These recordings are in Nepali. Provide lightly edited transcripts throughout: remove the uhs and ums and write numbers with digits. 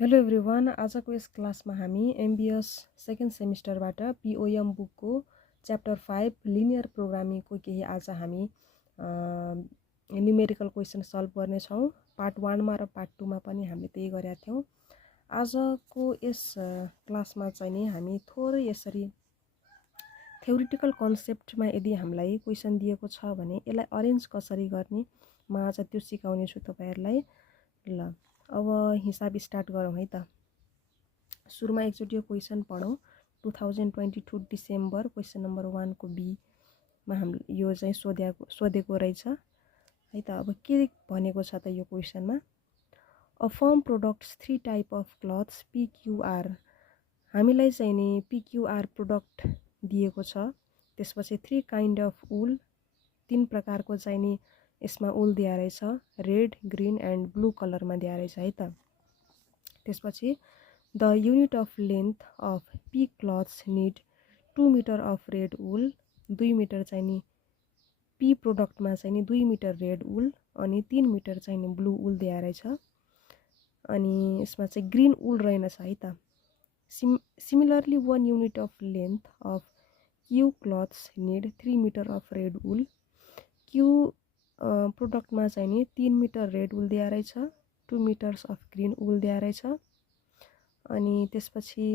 हेलो एभ्रिवान, आजको यस क्लासमा हामी एमबीएस सेकेन्ड सेमिस्टरबाट पीओएम बुकको च्याप्टर 5 लिनियर प्रोग्रामिङको केही आज हामी न्युमेरिकल क्वेसन सल्भ गर्नेछौँ। पार्ट 1 मा र पार्ट 2 मा पनि हामीले त्यही गरेका थियौँ। आजको यस क्लासमा चाहिँ नि हामी थोरै यसरी थ्योरिटिकल कन्सेप्टमा यदि हामीलाई क्वेसन दिएको छ भने यसलाई अरेन्ज कसरी गर्ने म आज त्यो सिकाउने छु तपाईहरुलाई। ल अब हिसाब स्टार्ट गरौँ है त। सुरुमा एकचोटि यो क्वेसन पढौँ। 2022 डिसेम्बर क्वेसन नम्बर 1 को बी मा हामीले यो चाहिँ सोधेको रहेछ है त। अब के भनेको छ त यो क्वेसनमा, a firm products 3 type of cloths PQR. हामीलाई चाहिँ नि पीक्यूआर प्रोडक्ट दिएको छ। त्यसपछि 3 काइन्ड अफ वुल, 3 प्रकारको चाहिँ नि यसमा उल दिया रहेछ, रेड, ग्रीन एन्ड ब्लू कलरमा दिया रहेछ है त। त्यसपछि the unit of length of P cloths need 2 metre of red wool, 2 metre चाहिँ नि पी प्रोडक्टमा चाहिँ नि 2 मिटर रेड वुल अनि 3 मिटर चाहिँ नि ब्लू वुल दिया रहेछ। अनि यसमा चाहिँ ग्रीन वुल रहेनछ है त। Similarly 1 unit of length of Q cloths need 3 metre of red wool. Q प्रोडक्टमा चाहिँ नि 3 मिटर रेड वुल दिया रहेछ, 2 मिटर्स अफ ग्रीन वुल दिया रहेछ अनि त्यसपछि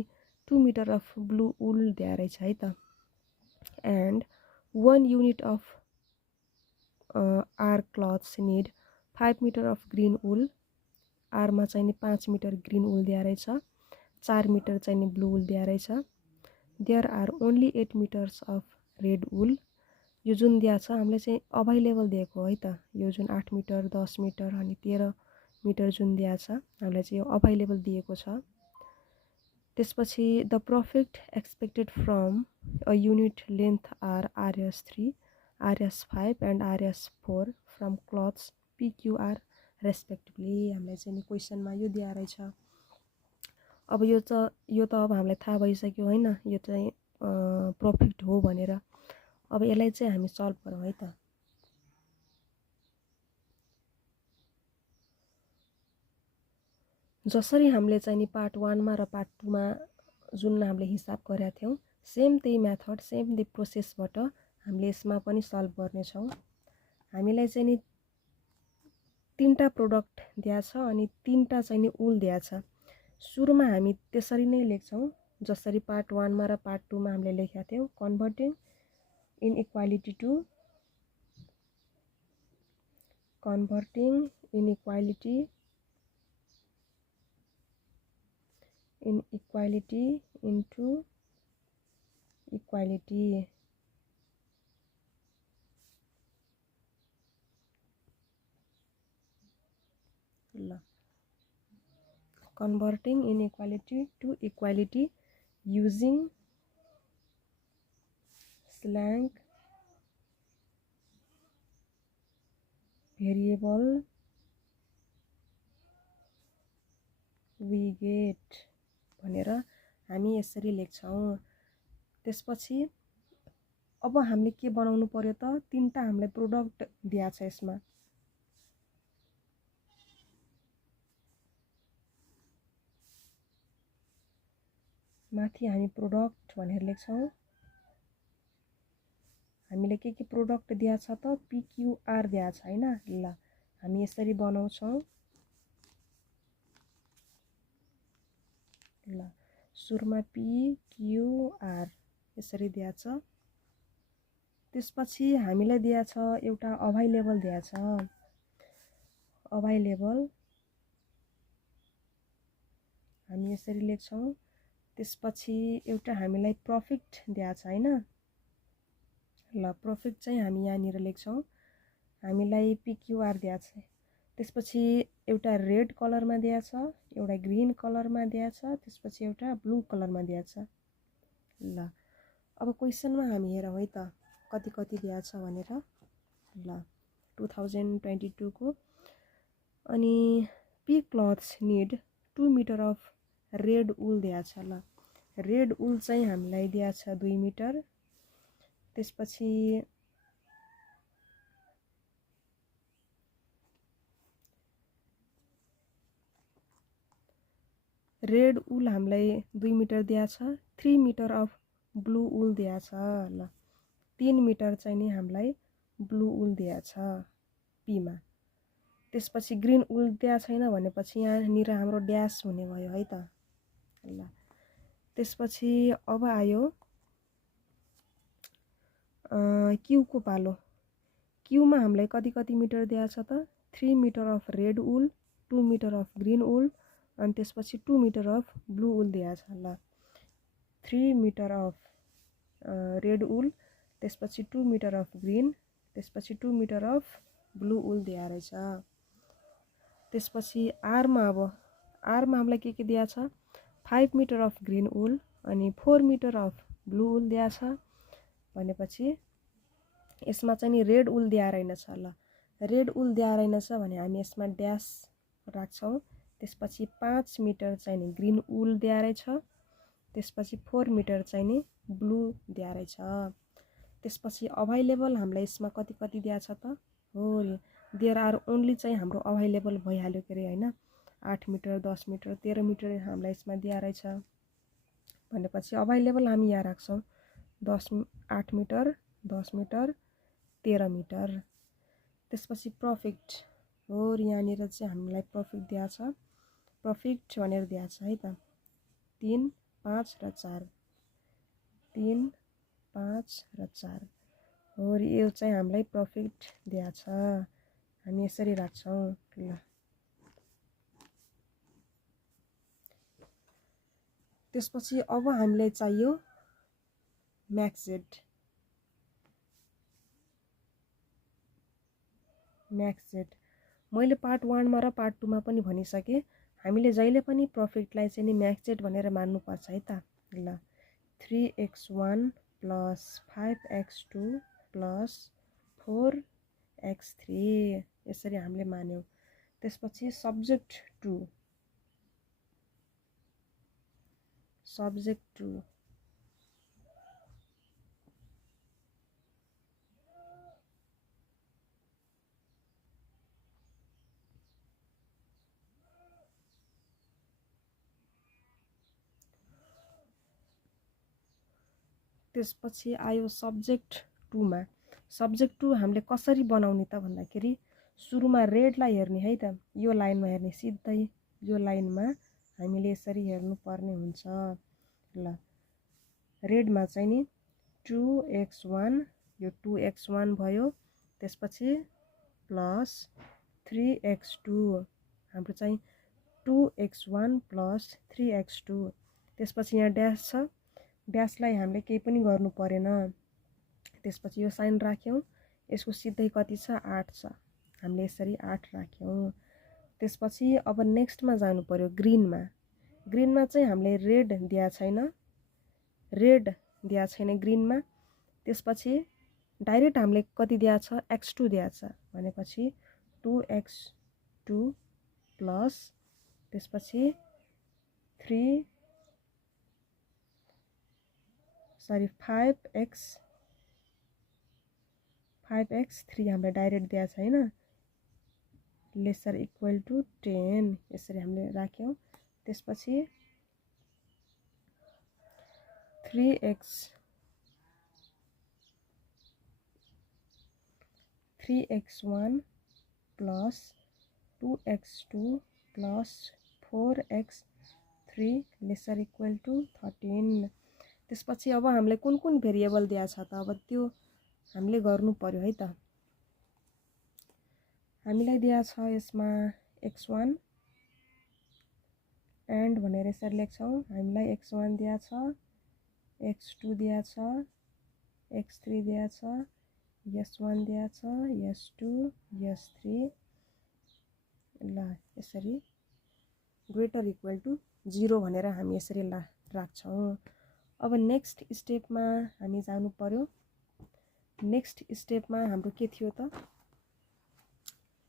2 मिटर अफ ब्लू वुल दिया रहेछ है त। And 1 unit of R cloths need 5 metre of green wool. आरमा चाहिँ नि 5 मिटर ग्रीन वुल दिया रहेछ, 4 मिटर चाहिँ नि ब्लू वुल दिया रहेछ। There are only 8 metres of red wool. यो जुन दिया छ हामीले चाहिँ अभाइलेबल दिएको है त। यो जुन 8 मिटर 10 मिटर अनि 13 मिटर जुन दिया छ हामीलाई चाहिँ यो अभाइलेबल दिएको छ। त्यसपछि the profit expected from a unit length are RS3, RS5 and RS4 from cloths PQR respectively. हामीलाई चाहिँ नि क्वेसनमा यो दिया रहेछ। अब यो त अब हामीलाई थाहा भइसक्यो हैन, यो चाहिँ प्रफिट हो भनेर। अब यसलाई चाहिँ हामी सल्भ गरौँ है त। जसरी हामीले चाहिँ नि पार्ट 1 मा र पार्ट 2 मा जुन हामीले हिसाब गरेका थियौँ, सेम त्यही मेथड सेम द प्रोसेसबाट हामीले यसमा पनि सल्भ गर्नेछौँ। हामीलाई चाहिँ नि 3टा प्रोडक्ट दिया छ अनि 3टा चाहिँ नि उल दिया छ। सुरुमा हामी त्यसरी नै लेख्छौँ जसरी पार्ट 1 मा र पार्ट 2 मा हामीले लेखेका थियौँ। Converting inequality into equality. ल converting inequality to equality using slang variable we get भनेर हामी यसरी लेख्छौँ। त्यसपछि अब हामीले के बनाउनु पर्यो त, 3टा हामीलाई प्रोडक्ट दिया छ यसमा। माथि हामी प्रोडक्ट भनेर लेख्छौँ। हामीले के प्रोडक्ट दिया छ त, PQR दिया छ हैन। ल हामी यसरी बनाउँछौँ। ल सुरुमा PQR यसरी दिया छ। त्यसपछि हामीलाई दिया छ एउटा अभाइलेबल दिया छ। अभाइलेबल हामी यसरी लेख्छौँ। त्यसपछि एउटा हामीलाई प्रफिट दिया छ हैन। ल प्रफिट चाहिँ हामी यहाँनिर लेख्छौँ। हामीलाई PQR दिया छ। त्यसपछि एउटा रेड कलरमा दिया छ, एउटा ग्रीन कलरमा दिया छ, त्यसपछि एउटा ब्लू कलरमा दिया छ। ल अब क्वेसनमा हामी हेरौँ है त कति कति दिया छ भनेर। ल 2022 को अनि P cloths need 2 metre of red wool दिया छ। ल रेड वुल चाहिँ हामीलाई दिया छ 2 मिटर। त्यसपछि रेड उल हामीलाई 2 मिटर दिएछ, 3 मिटर अफ ब्लू उल दिएछ। ल 3 मिटर चाहिँ नि हामीलाई ब्लू उल दिएछ पीमा। त्यसपछि ग्रीन उल दिएको छैन भनेपछि यहाँनिर हाम्रो ड्यास हुने भयो है त। ल त्यसपछि अब आयो क्यूको पालो। क्यूमा हामीलाई कति कति मिटर दिएछ त 3 metre of red wool, 2 metre of green wool, अनि त्यसपछि 2 मिटर अफ ब्लू उल दिएछ। ल 3 मिटर अफ रेड उल, त्यसपछि 2 मिटर अफ ग्रीन, त्यसपछि 2 मिटर अफ ब्लू उल दिया रहेछ। त्यसपछि आरमा हामीलाई के दिएछ 5 मिटर अफ ग्रीन उल अनि 4 मिटर अफ ब्लू उल दिएछ भनेपछि यसमा चाहिँ नि रेड उल दिया रहेनछ। ल रेड उल दिया रहेनछ भने हामी यसमा ड्यास राख्छौँ। त्यसपछि 5 मिटर चाहिँ नि ग्रीन उल दिया रहेछ, त्यसपछि 4 मिटर चाहिँ नि ब्लू दिया रहेछ। त्यसपछि अभाइलेबल हामीलाई यसमा कति कति दिएछ त हो देयर आर ओन्ली चाहिँ हाम्रो अभाइलेबल भइहाल्यो के अरे हैन। 8 मिटर, 10 मिटर, 13 मिटर हामीलाई यसमा दिया रहेछ भनेपछि अभाइलेबल हामी यहाँ राख्छौँ 8 मिटर, 10 मिटर, 13 मिटर। त्यसपछि प्रफिक्ट हो यहाँनिर चाहिँ हामीलाई प्रफिक्ट दिएछ, प्रफिक्ट भनेर दिएछ है त 3, 5 र 4, 3, 5 र 4 हो यो चाहिँ हामीलाई प्रफिक्ट दिएछ। हामी यसरी राख्छौँ। ल त्यसपछि अब हामीलाई चाहियो म्याक्स जेड। मैले पार्ट 1 मा र पार्ट 2 मा पनि भनिसकेँ हामीले जहिले पनि प्रफिक्टलाई चाहिँ नि म्याक्स जेड भनेर मान्नुपर्छ है त। ल 3x1 plus 5x2 plus 4x3 यसरी हामीले मान्यौँ। त्यसपछि सब्जेक्ट 2 त्यसपछि आयो सब्जेक्ट 2 मा। सब्जेक्ट 2 हामीले कसरी बनाउने त भन्दाखेरि सुरुमा रेडलाई हेर्ने है त, यो लाइनमा हेर्ने सिधै यो लाइनमा हामीले यसरी हेर्नु पर्ने हुन्छ। ल रेडमा चाहिँ नि 2x1 यो 2x1 भयो, त्यसपछि प्लस 3x2 हाम्रो चाहिँ 2x1 प्लस 3x2, त्यसपछि यहाँ ड्यास छ, ड्यासलाई हामीले केही पनि गर्नु परेन। त्यसपछि यो साइन राख्यौँ, यसको सिधै कति छ 8 छ, हामीले यसरी 8 राख्यौँ। त्यसपछि अब नेक्स्टमा जानु पर्यो ग्रीनमा। ग्रीनमा चाहिँ हामीले रेड दिया छैन ग्रीनमा। त्यसपछि डाइरेक्ट हामीले कति दिया छ x2 दिया छ भनेपछि 2x2 प्लस त्यसपछि 5x3 हामीले डाइरेक्ट दिया छैन, लेसर इक्वल टु 10 यसरी हामीले राख्यौँ। त्यसपछि 3x1 plus 2x2 plus 4x3 lesser equal to 13। त्यसपछि अब हामीलाई कुन कुन भेरिएबल दिया छ त अब त्यो हामीले गर्नु पर्यो है त। हामीलाई दिया छ यसमा x1 एन्ड भनेर यसरी लेख्छौँ। हामीलाई x1 दिया छ, x2 दिया छ, x3 दिया छ, s1 दिया छ, s2, s3। ल यसरी ग्रेटर इक्वल टु 0 भनेर हामी यसरी राख्छौँ। अब नेक्स्ट स्टेपमा हामी जानु पर्यो। नेक्स्ट स्टेपमा हाम्रो के थियो त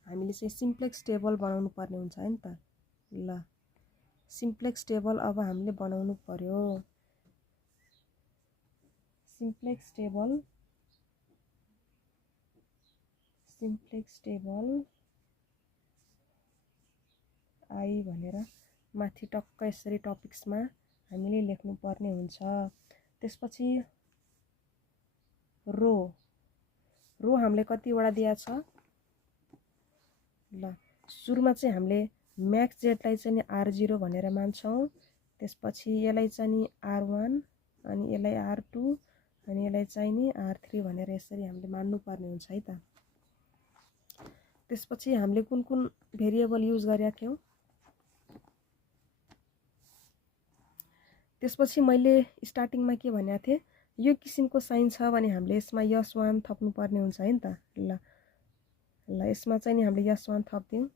हामीले चाहिँ सिम्प्लेक्स टेबल बनाउनु पर्ने हुन्छ है त। ल सिम्प्लेक्स टेबल अब हामीले बनाउनु पर्यो। सिम्प्लेक्स टेबल आई भनेर माथि टक्क यसरी टपिक्समा हामीले लेख्नुपर्ने हुन्छ। त्यसपछि रो हामीले कतिवटा दिया छ ल। सुरुमा चाहिँ हामीले म्याक्स जेडलाई चाहिँ R0 भनेर मान्छौँ। त्यसपछि यसलाई चाहिँ नि R1 अनि यसलाई R2 अनि यसलाई चाहिँ नि R3 भनेर यसरी हामीले मान्नुपर्ने हुन्छ है त। त्यसपछि हामीले कुन कुन भेरिएबल युज गरेका थियौँ, त्यसपछि मैले स्टार्टिङमा के भनेको थिएँ, यो किसिमको साइन छ भने हामीले यसमा S1 थप्नुपर्ने हुन्छ है नि त। ल यसमा चाहिँ नि हामीले S1 थप्दियौँ,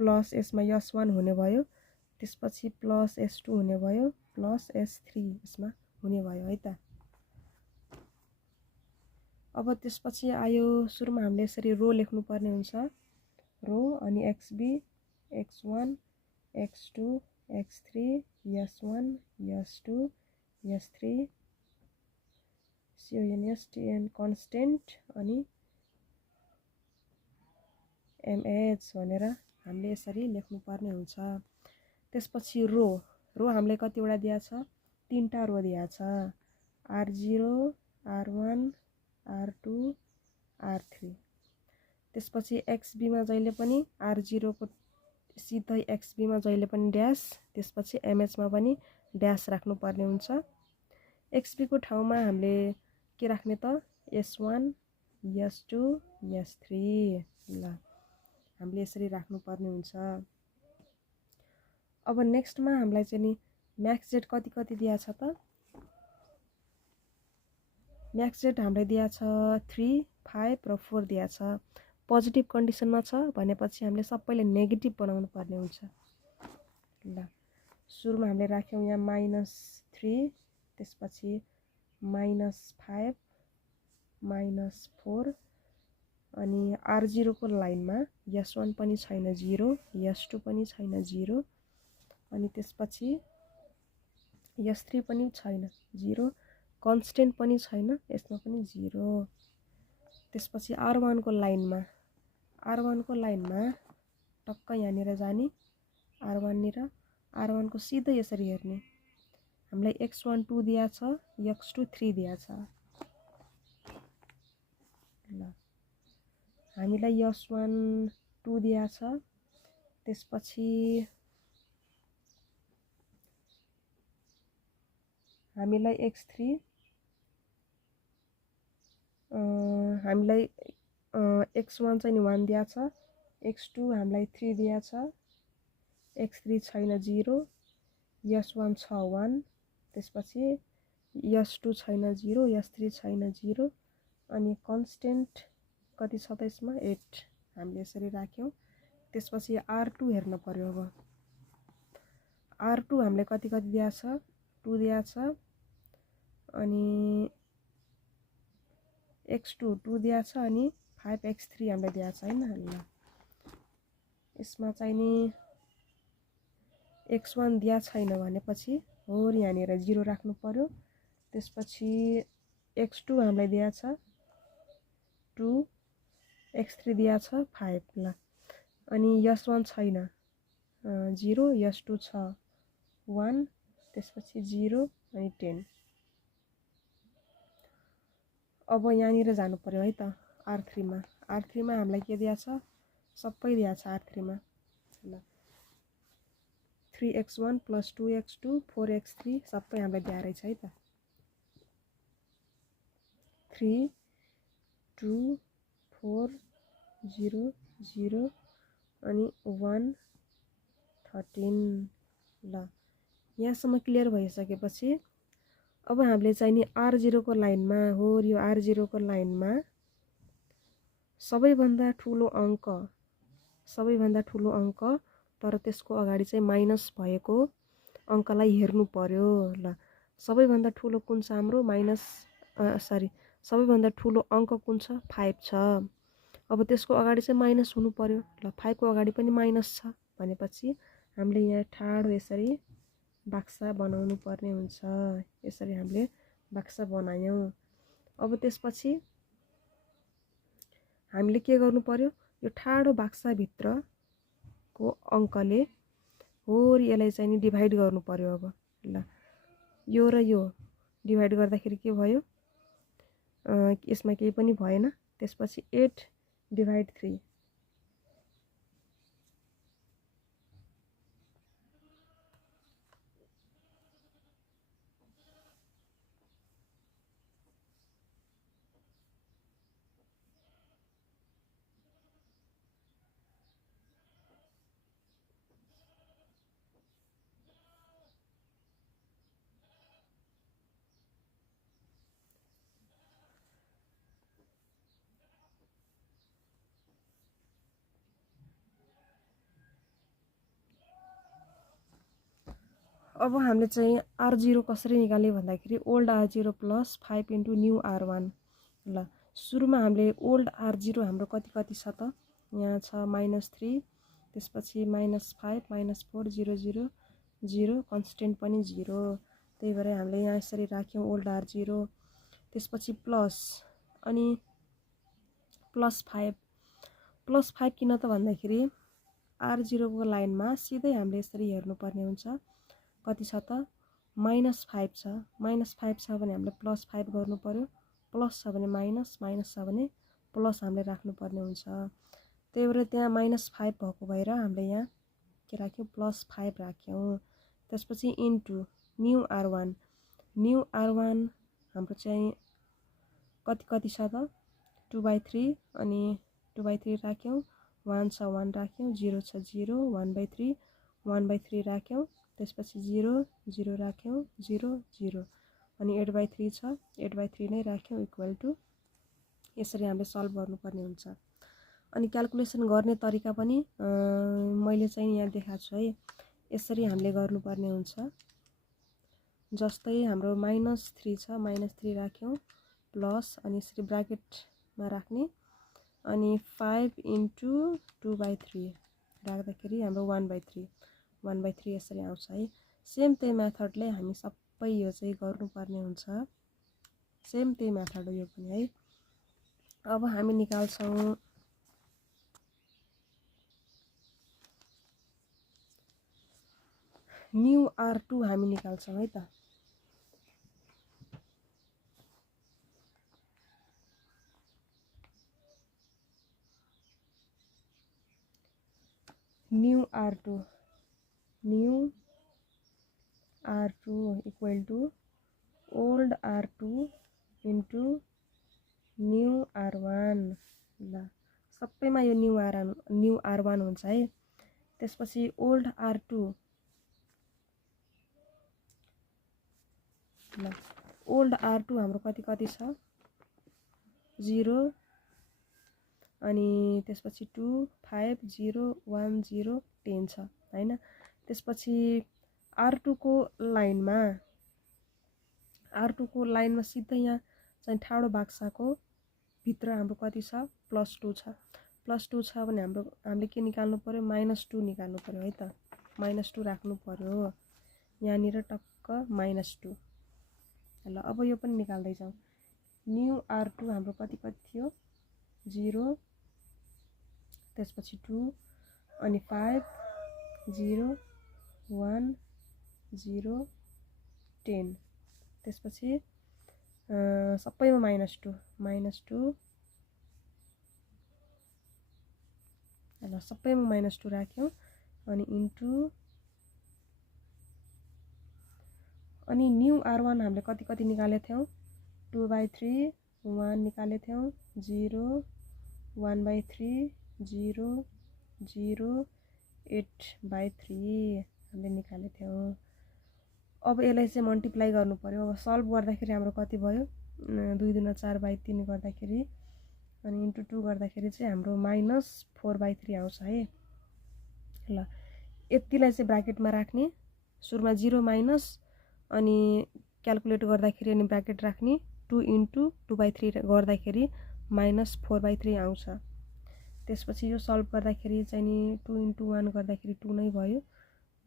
प्लस यसमा S1 हुने भयो, त्यसपछि प्लस S2 हुने भयो, प्लस S3 यसमा हुने भयो है त। अब त्यसपछि आयो सुरुमा हामीले यसरी रो लेख्नुपर्ने हुन्छ, रो अनि XB X1 X2 X3 S1 S2 S3 CONSTANT constant अनि MH भनेर हामीले यसरी लेख्नुपर्ने हुन्छ। त्यसपछि रो हामीले कतिवटा दिया छ, 3टा रो दिया छ, R0 R1 R2 R3। त्यसपछि XB मा जहिले पनि R0 को सिधै XB मा जहिले पनि ड्यास, त्यसपछि MH मा पनि ड्यास राख्नुपर्ने हुन्छ। XB को ठाउँमा हामीले के राख्ने त, S1 S2 S3 ल हामीले यसरी राख्नुपर्ने हुन्छ। अब नेक्स्टमा हामीलाई चाहिँ नि म्याक्स जेड कति दिया छ त, म्याक्स जेड हामीलाई दिया छ 3 5 र 4 दिया छ। पोजिटिभ कन्डिसनमा छ भनेपछि हामीले सबैले नेगेटिभ बनाउनु पर्ने हुन्छ। ल सुरुमा हामीले राख्यौँ यहाँ -3, त्यसपछि -5 -4 अनि R0 को लाइनमा S1 पनि छैन 0, S2 पनि छैन 0 अनि त्यसपछि S3 पनि छैन 0, कन्स्टेन्ट पनि छैन, यसमा पनि 0। त्यसपछि R1 को लाइनमा टक्क यहाँनिर जाने, R1 निर R1 को सिधै यसरी हेर्ने, हामीलाई X1 2 दिया छ, X2 3 दिया छ। ल हामीलाई S1 2 दिया छ, त्यसपछि हामीलाई X3 हामीलाई X1 चाहिँ नि 1 दिया छ, X2 हामीलाई 3 दिया छ, X3 छैन 0, S1 छ 1, त्यसपछि S2 छैन 0, S3 छैन 0 अनि कन्स्टेन्ट कति छ त यसमा 8 हामीले यसरी राख्यौँ। त्यसपछि R2 हेर्न पर्यो। अब R2 हामीले कति दिया छ, 2 दिया छ अनि X2 2 दिया छ अनि 5 X3 हामीलाई दिया छ हैन। ल यसमा चाहिँ नि X1 दिया छैन भनेपछि हो यहाँनिर 0 राख्नु पर्यो। त्यसपछि X2 हामीलाई दिया छ 2, X3 दिया छ 5 ल अनि S1 छैन 0, S2 छ 1, त्यसपछि 0 अनि 10। अब यहाँनिर जानु पर्यो है त R3 मा। R3 मा हामीलाई के दिया छ, सबै दिया छ R3 मा। ल 3x1 + 2x2 4x3 सबै हामीलाई दिया रहेछ है त। 3 2 4 0 0 अनि 1 13। ल यहाँसम्म क्लियर भइसकेपछि अब हामीले चाहिँ नि R0 को लाइनमा हो, यो R0 को लाइनमा सबैभन्दा ठुलो अङ्क तर त्यसको अगाडि चाहिँ माइनस भएको अङ्कलाई हेर्नु पर्यो। ल सबैभन्दा ठुलो कुन छ हाम्रो सबैभन्दा ठुलो अङ्क कुन छ 5 छ। अब त्यसको अगाडि चाहिँ माइनस हुनु पर्यो। ल 5 को अगाडि पनि माइनस छ भनेपछि हामीले यहाँ ठाडो यसरी बाक्सा बनाउनु पर्ने हुन्छ। यसरी हामीले बाक्सा बनायौँ। अब त्यसपछि हामीले के गर्नु पर्यो, यो ठाडो बाक्सा भित्र को अङ्कले होरी यसलाई चाहिँ नि डिभाइड गर्नु पर्यो। अब ल यो र यो डिभाइड गर्दाखेरि के भयो, यसमा केही पनि भएन। त्यसपछि 8 / 3 अब हामीले चाहिँ R0 कसरी निकाल्ने भन्दाखेरि old R0 plus 5 into new R1। ल सुरुमा हामीले ओल्ड R0 हाम्रो कति छ त, यहाँ छ -3, त्यसपछि -5 -4 0 0 0, कन्स्टेन्ट पनि 0। त्यही भएर हामीले यहाँ यसरी राख्यौँ ओल्ड R0, त्यसपछि प्लस अनि +5 किन त भन्दाखेरि R0 को लाइनमा सिधै हामीले यसरी हेर्नुपर्ने हुन्छ। कति छ त, -5 छ। -5 छ भने हामीले +5 गर्नु पर्यो, प्लस छ भने माइनस, माइनस छ भने प्लस हामीले राख्नुपर्ने हुन्छ। त्यही भएर त्यहाँ -5 भएको भएर हामीले यहाँ के राख्यौँ, +5 राख्यौँ। त्यसपछि into new R1। New R1 हाम्रो चाहिँ कति छ त, 2/3 अनि 2/3 राख्यौँ, 1 छ 1 राख्यौँ, 0 छ 0, 1/3 1/3 राख्यौँ, त्यसपछि 0 0 राख्यौँ, 0 0 अनि 8/3 छ 8/3 नै राख्यौँ, इक्वल टु यसरी हामीले सल्भ गर्नुपर्ने हुन्छ। अनि क्याल्कुलेसन गर्ने तरिका पनि मैले चाहिँ यहाँ देखाएको छु है, यसरी हामीले गर्नुपर्ने हुन्छ। जस्तै हाम्रो -3 छ, -3 राख्यौँ, प्लस अनि यसरी ब्राकेटमा राख्ने, अनि 5 इन्टु 2/3 राख्दाखेरि हाम्रो 1/3 यसरी आउँछ है। सेम त्यही मेथडले हामी सबै यो चाहिँ गर्नुपर्ने हुन्छ। सेम त्यही मेथड हो यो पनि है। अब हामी निकाल्छौँ न्यू R2 हामी निकाल्छौँ है त। New R2 equal to old R2 into new R1। ल सबैमा यो न्यू R1 हुन्छ है। त्यसपछि ओल्ड R2, ल ओल्ड R2 हाम्रो कति छ, 0 अनि त्यसपछि 2 5 0 1 0 10 छ हैन। त्यसपछि R2 को लाइनमा सिधै यहाँ चाहिँ ठाडो बाक्साको भित्र हाम्रो कति छ, +2 छ। +2 छ भने हामीले के निकाल्नु पर्यो, -2 निकाल्नु पर्यो है त। -2 राख्नु पर्यो यहाँनिर टक्क -2। ल अब यो पनि निकाल्दै जाउँ। न्यू R2 हाम्रो कति थियो, 0, त्यसपछि 2 अनि 5 0 1 0 10, त्यसपछि सबैमा -2 ल सबैमा -2 राख्यौँ, अनि इन्टु अनि न्यू R1 हामीले कति निकालेको थियौँ, 2/3 1 निकालेको थियौँ, 0 1/3 0 0 8/3 हामीले निकालेको थियौँ। अब यसलाई चाहिँ मल्टिप्लाई गर्नु पर्यो। अब सल्भ गर्दाखेरि हाम्रो कति भयो, 2 दुना 4/3 गर्दाखेरि अनि इन्टु 2 गर्दाखेरि चाहिँ हाम्रो -4/3 आउँछ है। ल यतिलाई चाहिँ ब्राकेटमा राख्ने, सुरुमा 0 माइनस अनि क्याल्कुलेट गर्दाखेरि अनि ब्राकेट राख्ने, 2 इन्टु 2/3 गर्दाखेरि -4/3 आउँछ। त्यसपछि यो सल्भ गर्दाखेरि चाहिँ नि 2 इन्टु 1 गर्दाखेरि 2 नै भयो,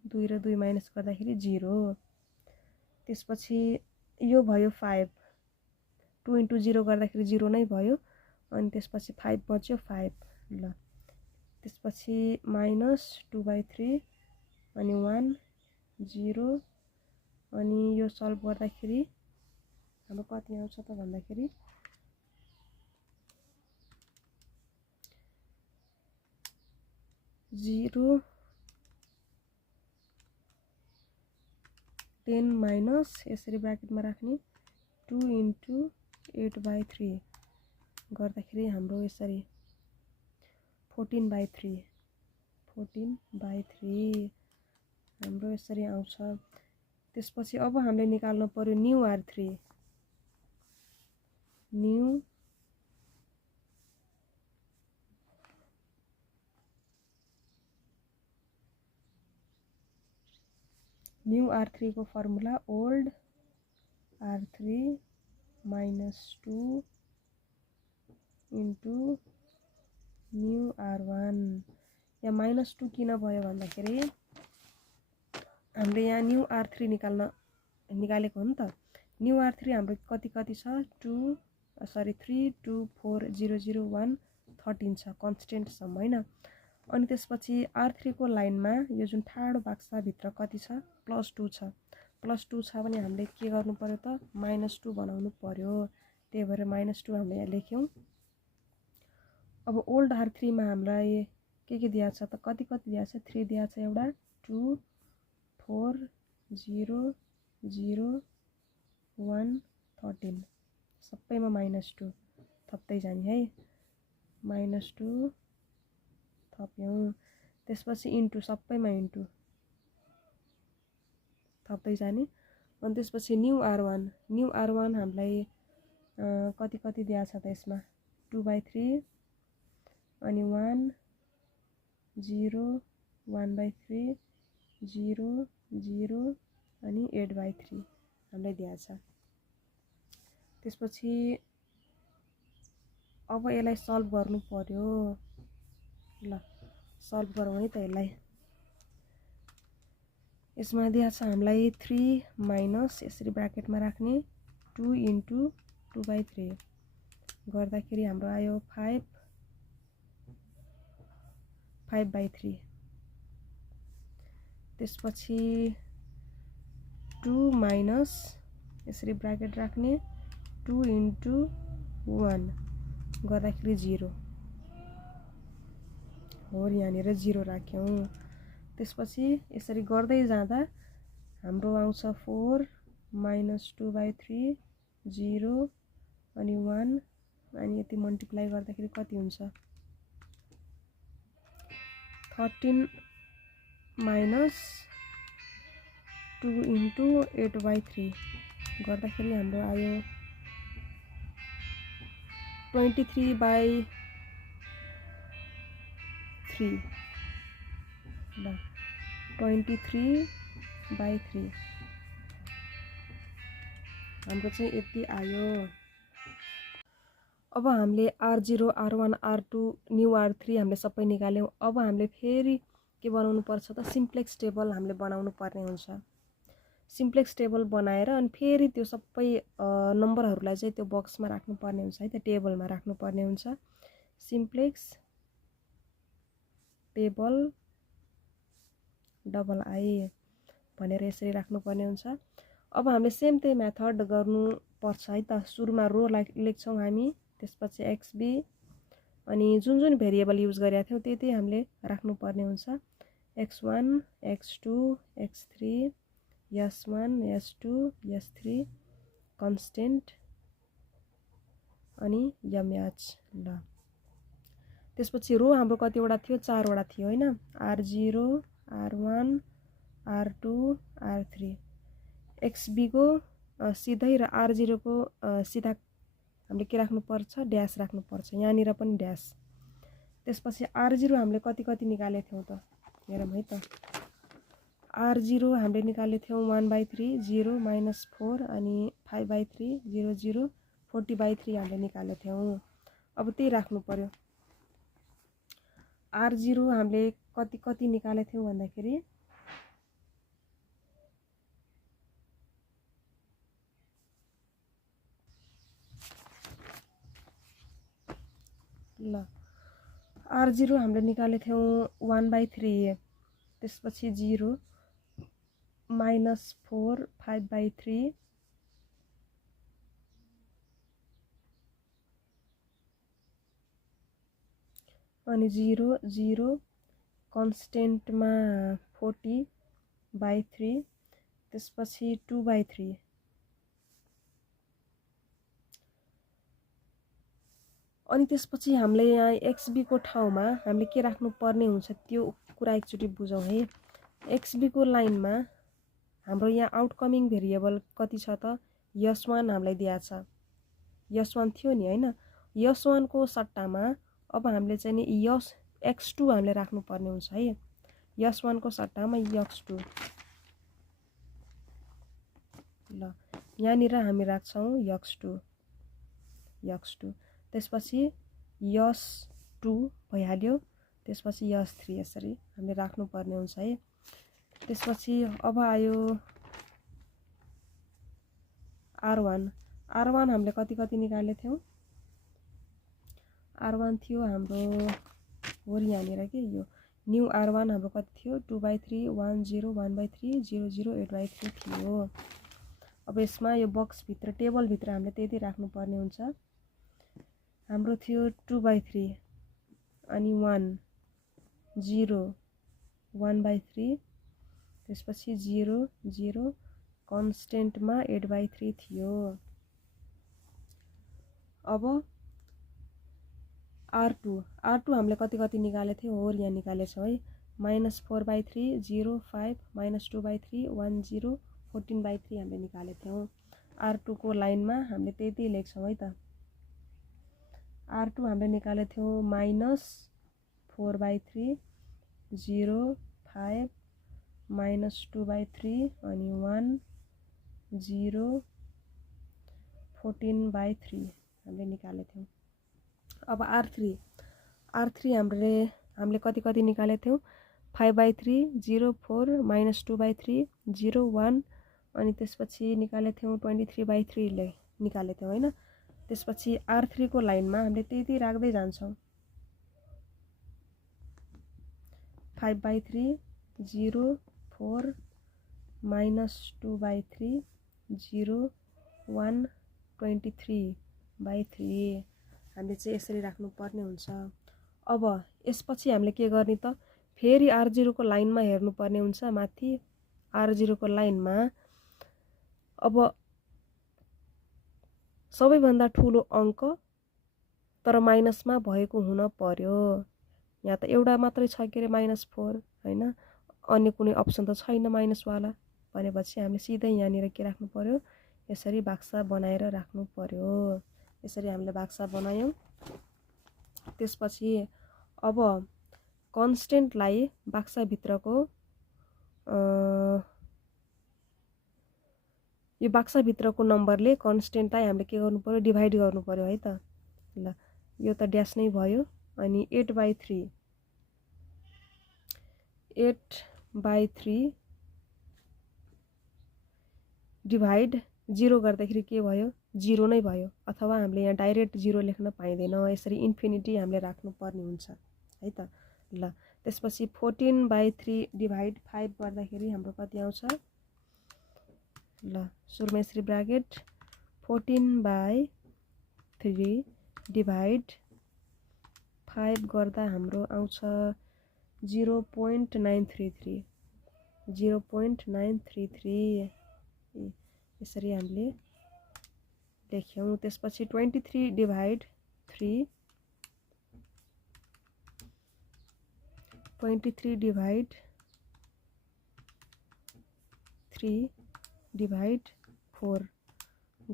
2 र 2 माइनस गर्दाखेरि 0। त्यसपछि यो भयो 5, 2 इन्टु 0 गर्दाखेरि 0 नै भयो, अनि त्यसपछि 5 बच्यो 5। ल त्यसपछि -2/3 अनि 1 0 अनि यो सल्भ गर्दाखेरि हाम्रो कति आउँछ त भन्दाखेरि 0 10 माइनस यसरी ब्र्याकेटमा राख्ने 2 × 8/3 गर्दाखेरि हाम्रो यसरी 14/3 हाम्रो यसरी आउँछ। त्यसपछि अब हामीले निकाल्नु पर्यो न्यू R3 न्यू R3 को formula old R3 -2 * new R1। यहाँ -2 किन भयो भन्दाखेरि हामीले यहाँ न्यू R3 निकालेको हो नि त। न्यू R3 हाम्रो कति छ 3 2 4 0 0 1 13 छ, कन्स्टेन्ट सम हैन। अनि त्यसपछि R3 को लाइनमा यो जुन ठाडो बाक्साभित्र कति छ +2 छ। +2 छ भने हामीले के गर्नु पर्यो त -2 बनाउनु पर्यो। त्यही भएर -2 हामीले यहाँ लेख्यौं। अब ओल्ड R3 मा हामीलाई के दिया छ त कति दिया छ 3 दिया छ एउटा 2 4 0 0 1 13 सबैमा -2 थप्दै जाने है। -2 थप्यौं। त्यसपछि इन्टु सबैमा इन्टु थप्दै जाने। अनि त्यसपछि न्यू R1 हामीलाई कति दिया छ त यसमा 2/3 अनि 1 0 1/3 0 0 अनि 8/3 हामीलाई दिया छ। त्यसपछि अब यसलाई सल्भ गर्नु पर्यो। ल सल्भ गरौँ है त यसलाई। यसमा दिया छ हामीलाई 3 माइनस यसरी ब्र्याकेटमा राख्ने 2 × 2/3 गर्दाखेरि हाम्रो आयो 5/3। त्यसपछि 2 माइनस यसरी ब्र्याकेट राख्ने 2 × 1 गर्दाखेरि 0 हो, यहाँनिर 0 राख्यौं। त्यसपछि यसरी गर्दै जाँदा हाम्रो आउँछ 4 -2/3 0 अनि 1 अनि यति मल्टिप्लाई गर्दाखेरि कति हुन्छ 13 - 2 × 8/3 गर्दाखेरि हाम्रो आयो 23/3। ल 23/3 हाम्रो चाहिँ यति आयो। अब हामीले R0 R1 R2 new R3 हामीले सबै निकाल्यौं। अब हामीले फेरि के बनाउनु पर्छ त सिम्प्लेक्स टेबल हामीले बनाउनु पर्ने हुन्छ। सिम्प्लेक्स टेबल बनाएर अनि फेरि त्यो सबै नम्बरहरूलाई चाहिँ त्यो बक्समा राख्नु पर्ने हुन्छ है, त्यो टेबलमा राख्नु पर्ने हुन्छ। सिम्प्लेक्स टेबल $i भनेर यसरी राख्नु पर्ने हुन्छ। अब हामीले सेम त्यही मेथड गर्नु पर्छ है त। सुरुमा रो लेख्छौं हामी, त्यसपछि xb अनि जुन भेरिएबल युज गरेका थियौं त्यही हामीले राख्नु पर्ने हुन्छ। x1 x2 x3 s1 s2 s3 constant अनि mh। ल त्यसपछि रो हाम्रो कतिवटा थियो 4 वटा थियो हैन। R0 R1 R2 R3 xb को सिधै र R0 को सिधा हामीले के राख्नु पर्छ ड्यास राख्नु पर्छ, यहाँनिर पनि ड्यास। त्यसपछि R0 हामीले कति निकाले थियौं त हेरौँ है त। R0 हामीले निकाले थियौं 1/3 0 -4 अनि 5/3 0 0 40/3 हामीले निकाले थियौं। अब त्यही राख्नु पर्यो। R0 हामीले कति निकाले थियौं भन्दाखेरि ल R0 हामीले निकालेको थियौँ 1/3, त्यसपछि 0 -4 5/3 अनि 0 0 कन्स्टेन्टमा 40/3 त्यसपछि 2/3 अनि त्यसपछि हामीले यहाँ XB को ठाउँमा हामीले के राख्नु पर्ने हुन्छ त्यो कुरा एकचोटि बुझौँ है। XB को लाइनमा हाम्रो यहाँ आउटकमिङ भेरिएबल कति छ त S1 हामीलाई दिएको छ, S1 थियो नि हैन। S1 को सट्टामा अब हामीले चाहिँ नि X2 हामीले राख्नु पर्ने हुन्छ है। S1 को सट्टामा X2 ल यहाँनिर हामी राख्छौँ X2 त्यसपछि S2 भइहाल्यो, त्यसपछि S3 यसरी हामीले राख्नु पर्ने हुन्छ है। त्यसपछि अब आयो R1 हामीले कति निकालेको थियौँ, R1 थियो हाम्रो होरी यहाँनिर के यो न्यू R1 हाम्रो कति थियो 2/3 1 0 1/3 0 0 8/3 थियो। अब यसमा यो बक्स भित्र टेबल भित्र हामीले त्यति राख्नु पर्ने हुन्छ। हाम्रो थियो 2/3 अनि 1 0 1/3 त्यसपछि 0 0 कन्स्टेन्टमा 8/3 थियो। अब R2 हामीले कति निकालेको थियो हो यहाँ निकालेछौँ है। -4/3 0 5 -2/3 1 0 14/3 हामीले निकालेको थियौँ। R2 को लाइनमा हामीले त्यति लेख्छौँ है त। R2 हामीले निकालेको थियौँ -4/3 0 5 -2/3 अनि 1 0 14/3 हामीले निकालेको थियौँ। अब R3 हामीले कति निकालेको थियौँ 5/3 0 4 -2/3 0 1 अनि त्यसपछि निकालेको थियौँ 23/3 निकालेको थियौँ हैन। त्यसपछि R3 को लाइनमा हामीले त्यति राख्दै जान्छौँ 5/3 0 4 -2/3 0 1 23/3 हामीले चाहिँ यसरी राख्नु पर्ने हुन्छ। अब यसपछि हामीले के गर्ने त फेरि R0 को लाइनमा हेर्नु पर्ने हुन्छ। माथि R0 को लाइनमा अब सबैभन्दा ठुलो अङ्क तर माइनसमा भएको हुन पर्यो। यहाँ त एउटा मात्रै छ के अरे -4 हैन, अन्य कुनै अप्सन त छैन माइनसवाला भनेपछि हामीले सिधै यहाँनिर के राख्नु पर्यो यसरी बाक्सा बनाएर राख्नु पर्यो। यसरी हामीले बाक्सा बनायौँ। त्यसपछि अब कन्स्टेन्टलाई बाक्साभित्रको यो बाक्साभित्रको नम्बरले कन्स्टेन्टलाई हामीले के गर्नु पर्यो डिभाइड गर्नु पर्यो है त। ल यो त ड्यास नै भयो। अनि 8/3 डिभाइड 0 गर्दाखेरि के भयो 0 नै भयो, अथवा हामीले यहाँ डाइरेक्ट 0 लेख्न पाइँदैन, यसरी इन्फिनिटी हामीले राख्नु पर्ने हुन्छ है त। ल त्यसपछि 14/3 डिभाइड 5 गर्दाखेरि हाम्रो कति आउँछ ल सुरुमा यसरी ब्राकेट 14/3 डिभाइड 5 गर्दा हाम्रो आउँछ 0.933 यसरी हामीले लेख्यौँ। त्यसपछि 23 डिभाइड 3 डिभाइड 4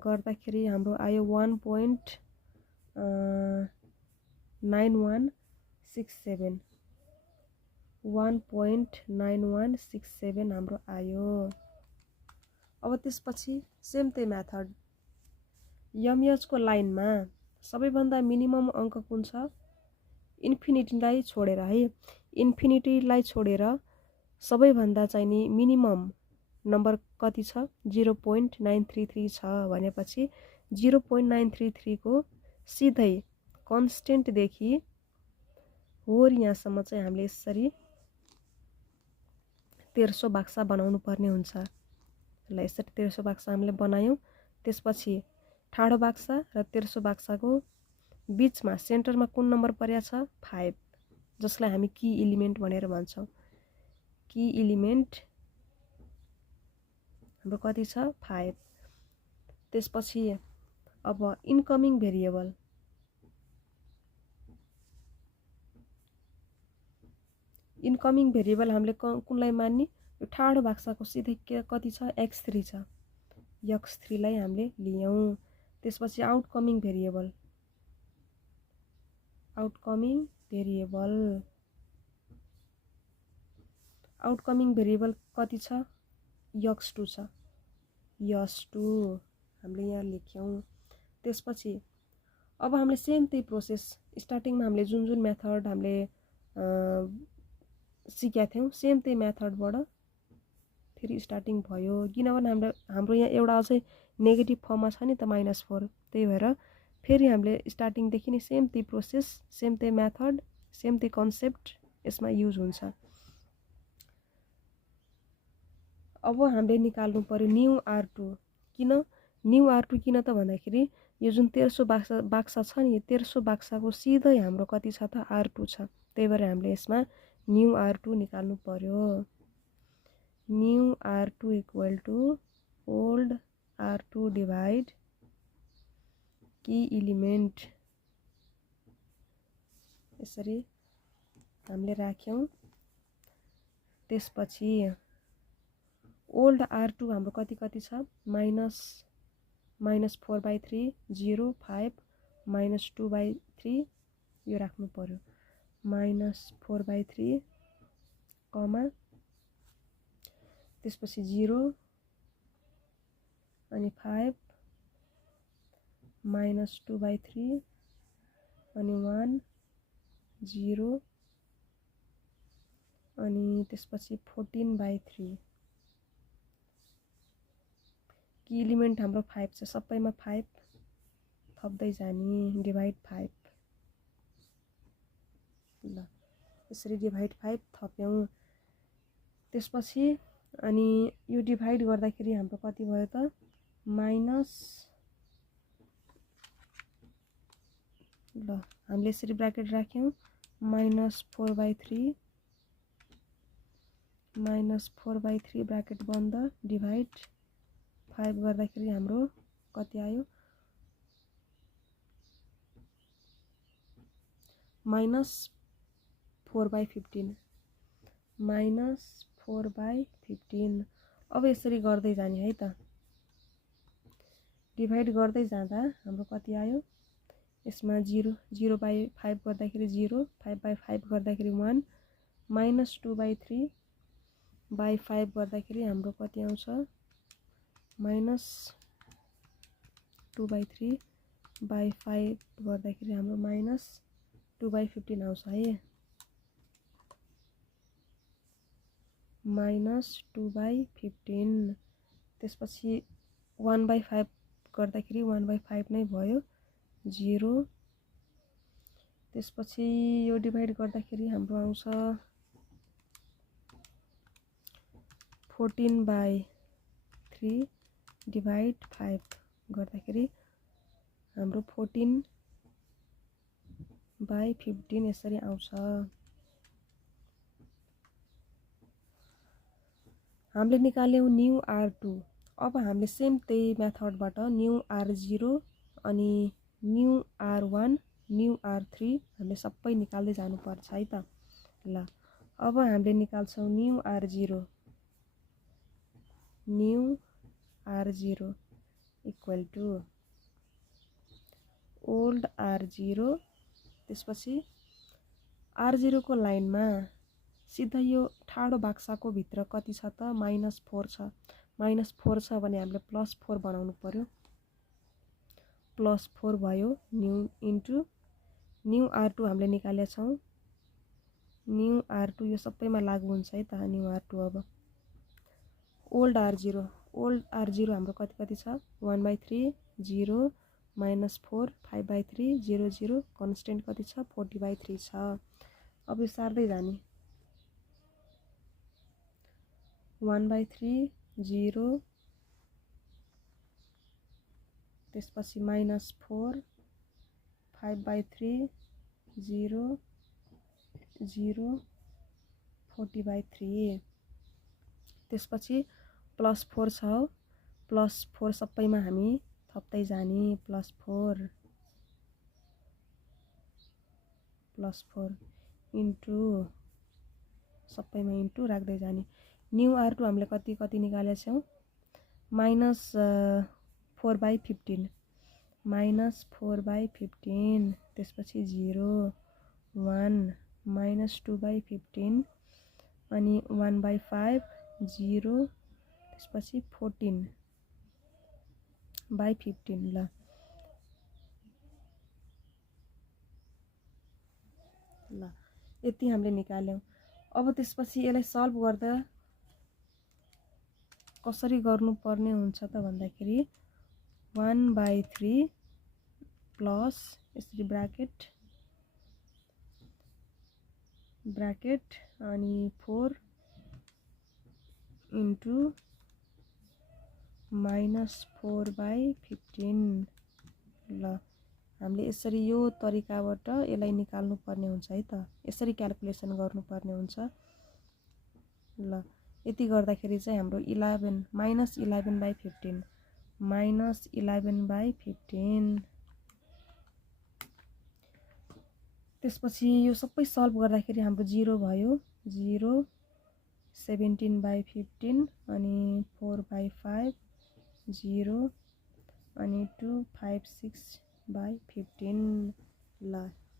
गर्दाखेरि हाम्रो आयो 1.9167 हाम्रो आयो। अब त्यसपछि सेम त्यही मेथड MH को लाइनमा सबैभन्दा मिनिमम अङ्क कुन छ इन्फिनिटीलाई छोडेर है। इन्फिनिटीलाई छोडेर सबैभन्दा चाहिँ नि मिनिमम नम्बर कति छ 0.933 छ भनेपछि 0.933 को सिधै कन्स्टेन्टदेखि फोर यहाँसम्म चाहिँ हामीले यसरी तेर्सो बाक्सा बनाउनु पर्ने हुन्छ। ल यसरी तेर्सो बाक्सा हामीले बनायौँ। त्यसपछि ठाडो बाक्सा र तेर्सो बाक्साको बिचमा सेन्टरमा कुन नम्बर परेको छ 5, जसलाई हामी की इलिमेन्ट भनेर भन्छौँ। की इलिमेन्ट हाम्रो कति छ 5। त्यसपछि अब इन्कमिङ भेरिएबल हामीले कुनलाई मान्ने, यो ठाडो बाक्साको सिधै कति छ x3 छ, x3 लाई हामीले लियौँ। त्यसपछि आउटकमिङ भेरिएबल कति छ x2 छ, x2 हामीले यहाँ लेख्यौँ। त्यसपछि अब हामीले सेम त्यही प्रोसेस स्टार्टिङमा हामीले जुन मेथड हामीले सिकेका थियौँ सेम त्यही मेथडबाट फेरि स्टार्टिङ भयो। किनभने हाम्रो यहाँ एउटा अझै नेगेटिभ फर्ममा छ नि त -4, त्यही भएर फेरि हामीले स्टार्टिङदेखि नै सेम त्यही प्रोसेस, सेम त्यही मेथड, सेम त्यही कन्सेप्ट यसमा युज हुन्छ। अब हामीले निकाल्नु पर्यो न्यू R2। किन न्यू R2 किन त भन्दाखेरि यो जुन तेर्सो बाक्सा छ नि, यो तेर्सो बाक्साको सिधै हाम्रो कति छ त R2 छ। त्यही भएर हामीले यसमा न्यू R2 निकाल्नु पर्यो। New R2 equal to old R2 divide key element, यसरी हामीले राख्यौँ। त्यसपछि ओल्ड R2 हाम्रो कति छ -4/3 0 5 -2/3 यो राख्नु पर्यो। -4/3 कमा त्यसपछि 0 अनि 5 -2/3 अनि 1 0 अनि त्यसपछि 14/3। की इलिमेन्ट हाम्रो 5 छ, सबैमा 5 थप्दै जाने, डिभाइड 5। ल यसरी डिभाइड 5 थप्यौँ। त्यसपछि अनि यो डिभाइड गर्दाखेरि हाम्रो कति भयो त ल हामीले यसरी ब्र्याकेट राख्यौँ -4/3 ब्र्याकेट बन्द डिभाइड 5 गर्दाखेरि हाम्रो कति आयो -4/15 अब यसरी गर्दै जाने है त, डिभाइड गर्दै जाँदा हाम्रो कति आयो यसमा 0/5 गर्दाखेरि 0 5/5 गर्दाखेरि 1 -2/3/5 गर्दाखेरि हाम्रो कति आउँछ -2/3/5 गर्दाखेरि हाम्रो -2/15 आउँछ है। -2/15। त्यसपछि 1/5 गर्दाखेरि 1/5 नै भयो 0। त्यसपछि यो डिभाइड गर्दाखेरि हाम्रो आउँछ 14/3 डिभाइड 5 गर्दाखेरि हाम्रो 14/15 यसरी आउँछ। हामीले निकाल्यौँ न्यू R2। अब हामीले सेम त्यही मेथडबाट न्यू R0 अनि न्यू R1 न्यू R3 हामीले सबै निकाल्दै जानुपर्छ है त। ल अब हामीले निकाल्छौँ new R0 equal to old R0। त्यसपछि R0 को लाइनमा सिधै यो ठाडो बाक्साको भित्र कति छ त -4 छ। -4 छ भने हामीले +4 बनाउनु पर्यो। +4 भयो न्यू इन्टु न्यू R2 हामीले निकालेका छौँ। न्यू R2 यो सबैमा लागु हुन्छ है त न्यू R2। अब ओल्ड R0 हाम्रो कति छ 1/3 0 -4 5/3 0 0 कन्स्टेन्ट कति छ 40/3 छ। अब यो सार्दै जाने 1/3 0 त्यसपछि -4 5/3 0 0 40/3 त्यसपछि +4 छ +4 सबैमा हामी थप्दै जाने +4 इन्टु सबैमा इन्टु राख्दै जाने न्यू r2 हामीले कति निकालेका छौं -4/15 -4/15 त्यसपछि 0 1 -2/15 अनि 1/5 0 त्यसपछि 14/15 ल यति हामीले निकाल्यौं अब त्यसपछि यसलाई सल्भ गर्दा कसरी गर्नुपर्ने हुन्छ त भन्दाखेरि 1/3 प्लस यसरी ब्राकेट अनि 4 इन्टु -4/15 ल हामीले यसरी यो तरिकाबाट यसलाई निकाल्नु पर्ने हुन्छ है त यसरी क्याल्कुलेसन गर्नुपर्ने हुन्छ ल यति गर्दाखेरि चाहिँ हाम्रो 11 -11/15 -11/15 त्यसपछि यो सबै सल्भ गर्दाखेरि हाम्रो 0 भयो 0 17/15 अनि 4/5 0 अनि 256/15 ल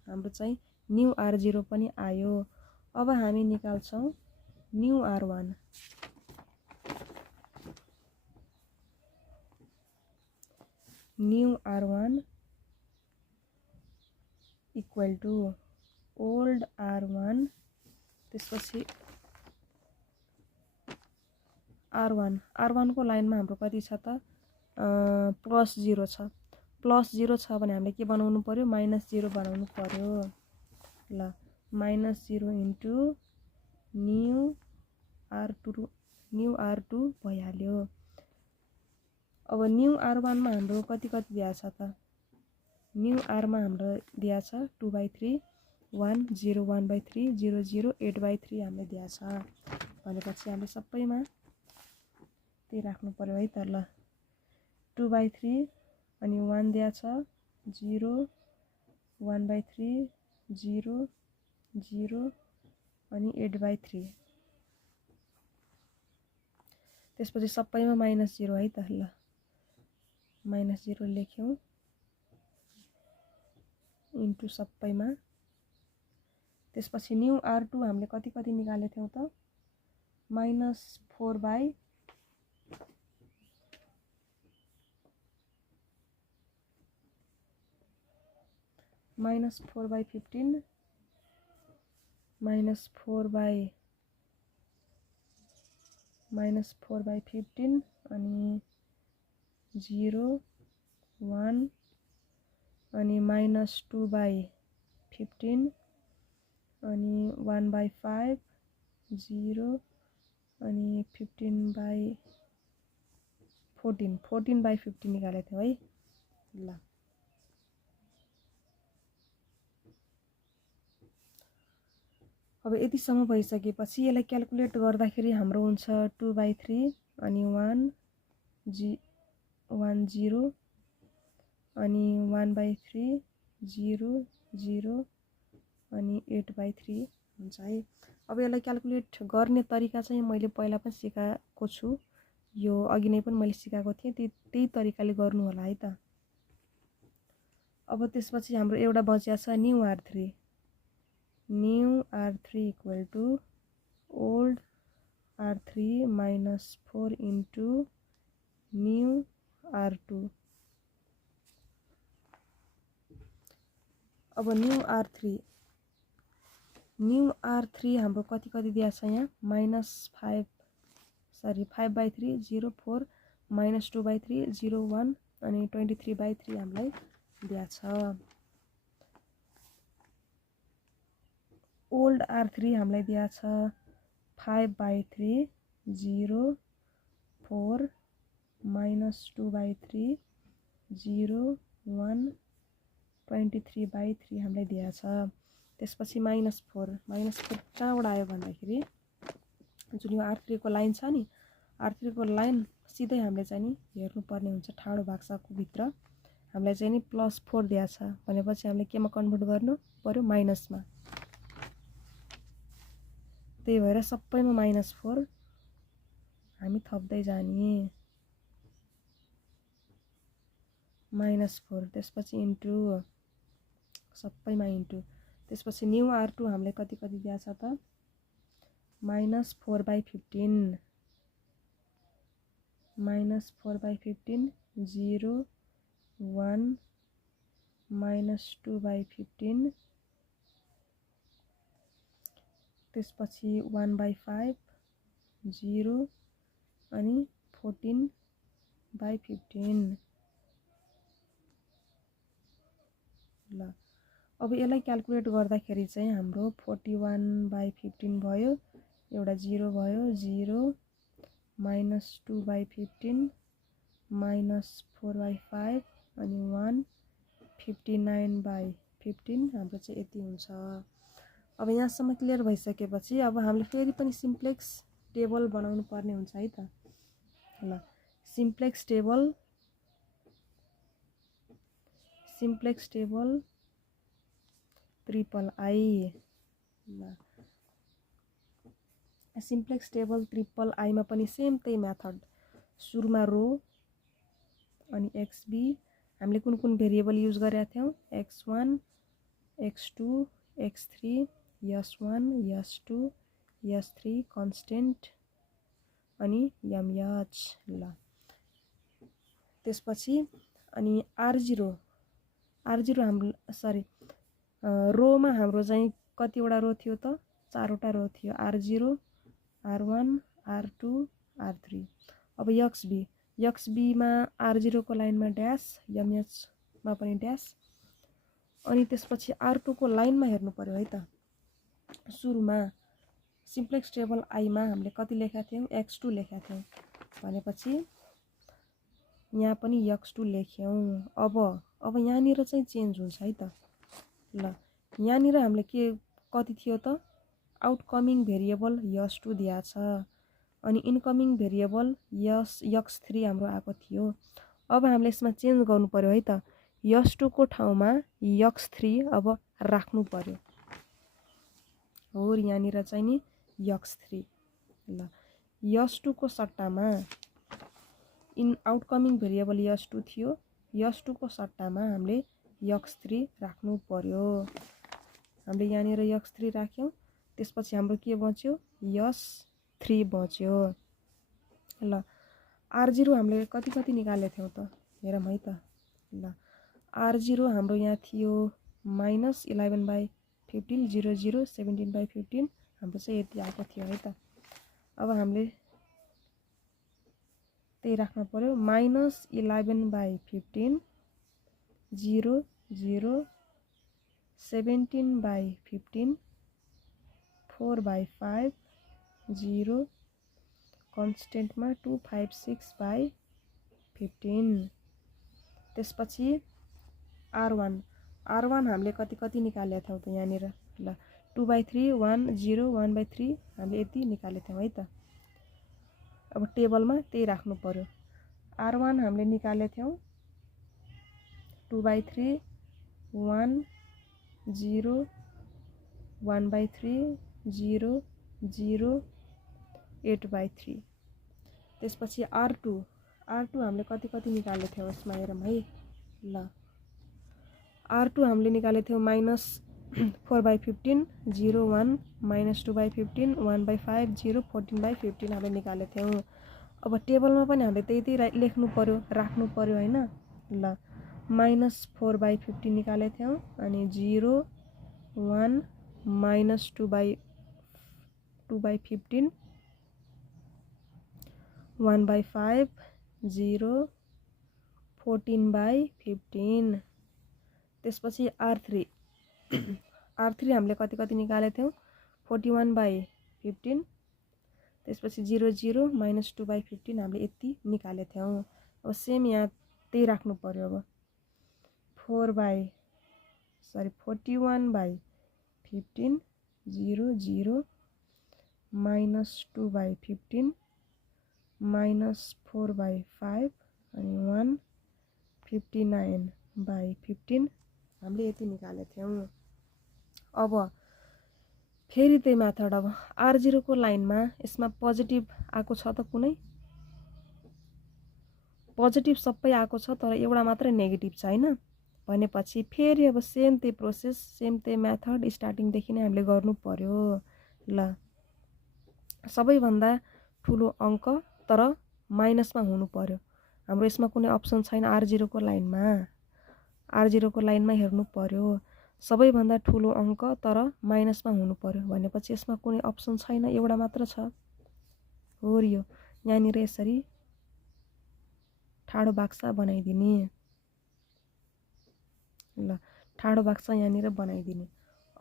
हाम्रो चाहिँ न्यू r0 पनि आयो अब हामी निकाल्छौं new r1 equal to old r1 त्यसपछि r1 को लाइनमा हाम्रो कति छ त +0 छ +0 छ भने हामीले के बनाउनु पर्यो -0 बनाउनु पर्यो ल -0 इन्टु न्यू r2 भइहाल्यो अब न्यू r1 मा हाम्रो कति दिया छ त न्यू r मा हाम्रो दिया छ 2/3 1 0 1/3 0 0 8/3 हामीले दिया छ भनेपछि हामीले सबैमा त्यही राख्नु पर्यो है त ल 2/3 अनि 1 दिया छ 0 1/3 0 0 अनि 8/3 त्यसपछि सबैमा -0 है त ल -0 लेख्यौं इन्टु सबैमा त्यसपछि न्यू r2 हामीले कति निकालेको थियौं त -4/15 -4/15 अनि 0 1 अनि -2/15 अनि 1/5 0 अनि 14/15 निकालेको थियो है ल अब यतिसम्म भइसकेपछि यसलाई क्याल्कुलेट गर्दाखेरि हाम्रो हुन्छ 2/3 अनि 1 0 अनि 1/3 0 0 अनि 8/3 हुन्छ है अब यसलाई क्याल्कुलेट गर्ने तरिका चाहिँ मैले पहिला पनि सिकाएको छु यो अघि नै पनि मैले सिकाएको थिएँ त्यही तरिकाले गर्नु होला है त अब त्यसपछि हाम्रो एउटा बच्या छ new r3 equal to old r3 -4 into new r2 अब न्यू r3 हाम्रो कति दिया छ यहाँ -5/3 0 4 -2/3 0 1 अनि 23/3 हामीलाई दिया छ ओल्ड R3 हामीलाई दिया छ 5/3 0 4 -2/3 0 1 23/3 हामीलाई दिया छ। त्यसपछि -4 कहाँबाट आयो भन्दाखेरि जुन यो R3 को लाइन छ नि, R3 को लाइन सिधै हामीले चाहिँ नि हेर्नुपर्ने हुन्छ ठाडो भागको भित्र हामीलाई चाहिँ नि +4 दिया छ भनेपछि हामीले केमा कन्भर्ट गर्नु पर्यो, माइनसमा। त्यही भएर सबैमा -4 हामी थप्दै जाने। -4 त्यसपछि इन्टु सबैमा इन्टु त्यसपछि न्यू R2 हामीले कति दिया छ त -4/15 -4/15 0 1 -2/15 त्यसपछि 1/5 0 अनि 14/15 ल। अब यसलाई क्याल्कुलेट गर्दाखेरि चाहिँ हाम्रो 41/15 भयो, एउटा 0 भयो, 0 -2/15 -4/5 अनि 1 59/15 हाम्रो चाहिँ यति हुन्छ। अब यहाँसम्म क्लियर भइसकेपछि अब हामीले फेरि पनि सिम्प्लेक्स टेबल बनाउनु पर्ने हुन्छ है त। ल सिम्प्लेक्स टेबल ट्रिपल आई। ल सिम्प्लेक्स टेबल ट्रिपल आईमा पनि सेम त्यही मेथड, सुरुमा रो अनि XB हामीले कुन भेरिएबल युज गरेका थियौं, x1 x2 x3 s1 s2 s3 constant अनि mh। ल त्यसपछि अनि R0 हाम्रो रोमा हाम्रो चाहिँ कतिवटा रो थियो त, 4वटा रो थियो, R0 R1 R2 R3। अब XB मा R0 को लाइनमा ड्यास, mh मा पनि ड्यास, अनि त्यसपछि R2 को लाइनमा हेर्नु पर्यो है त। सुरुमा सिम्प्लेक्स टेबल आईमा हामीले कति लेखेका थियौं, x2 लेखेका थियौं भनेपछि यहाँ पनि x2 लेख्यौं। अब यहाँनिर चाहिँ चेन्ज हुन्छ है त। ल यहाँनिर हामीले के कति थियो त, आउटकमिङ भेरिएबल s2 दिया छ अनि इनकमिङ भेरिएबल x3 हाम्रो आएको थियो। अब हामीले यसमा चेन्ज गर्नु पर्यो है त, s2 को ठाउँमा x3 अब राख्नु पर्यो हो, यहाँनिर चाहिँ नि x3। ल s2 को सट्टामा आउटकमिङ भेरिएबल s2 थियो, s2 को सट्टामा हामीले x3 राख्नु पर्यो। हामीले यहाँनिर x3 राख्यौं, त्यसपछि हाम्रो के बच्यो, s3 बच्यो। ल R0 हामीले कति निकालेको थियौं त, हेरौँ है त। ल R0 हाम्रो यहाँ थियो -11/15 0 0 17/15 हाम्रो चाहिँ यति आएको थियो है त। अब हामीले त्यही राख्नु पर्यो, -11/15 0 0 17/15 4/5 0 कन्स्टेन्टमा 256/15। त्यसपछि R1 हामीले कति निकालेका थियौं त यहाँनिर। ल 2/3 1 0 1/3 हामीले यति निकालेका थियौं है त। अब टेबलमा त्यही राख्नु पर्यो। R1 हामीले निकालेका थियौं 2/3 1 0 1/3 0 0 8/3। त्यसपछि R2 हामीले कति निकालेको थियौं यसमा हेरौँ है। ल R2 हामीले निकालेको थियौं -4/15 0 1 -2/15 1/5 0 14/15 हामीले निकालेको थियौं। अब टेबलमा पनि हामीले त्यही लेख्नु पर्यो, राख्नु पर्यो हैन। ल -4/15 निकालेको थियौं अनि 0 1 -2/15 1/5 0 14/15। त्यसपछि R3 R3 हामीले कति निकालेको थियौँ 41/15 त्यसपछि 0 0 -2/15 हामीले यति निकालेको थियौँ। अब सेम यहाँ त्यही राख्नु पर्यो। अब 41/15 0 0 -2/15 -4/5 अनि 1 59/15 हामीले यति निकालेको थियौँ। अब फेरि त्यही मेथड। अब R0 को लाइनमा यसमा पोजिटिभ आएको छ त कुनै पोजिटिभ सबै आएको छ तर एउटा मात्रै नेगेटिभ छ हैन भनेपछि फेरि अब सेम त्यही प्रोसेस सेम त्यही मेथड स्टार्टिङदेखि नै हामीले गर्नु पर्यो। ल सबैभन्दा ठुलो अङ्क तर माइनसमा हुनु पर्यो। हाम्रो यसमा कुनै अप्सन छैन R0 को लाइनमा। R0 को लाइनमा हेर्नु पर्यो सबैभन्दा ठुलो अङ्क तर माइनसमा हुनु पर्यो भनेपछि यसमा कुनै अप्सन छैन एउटा मात्र छ हो यो। यहाँनिर यसरी ठाडो बाक्सा बनाइदिने। ल ठाडो बाक्सा यहाँनिर बनाइदिने।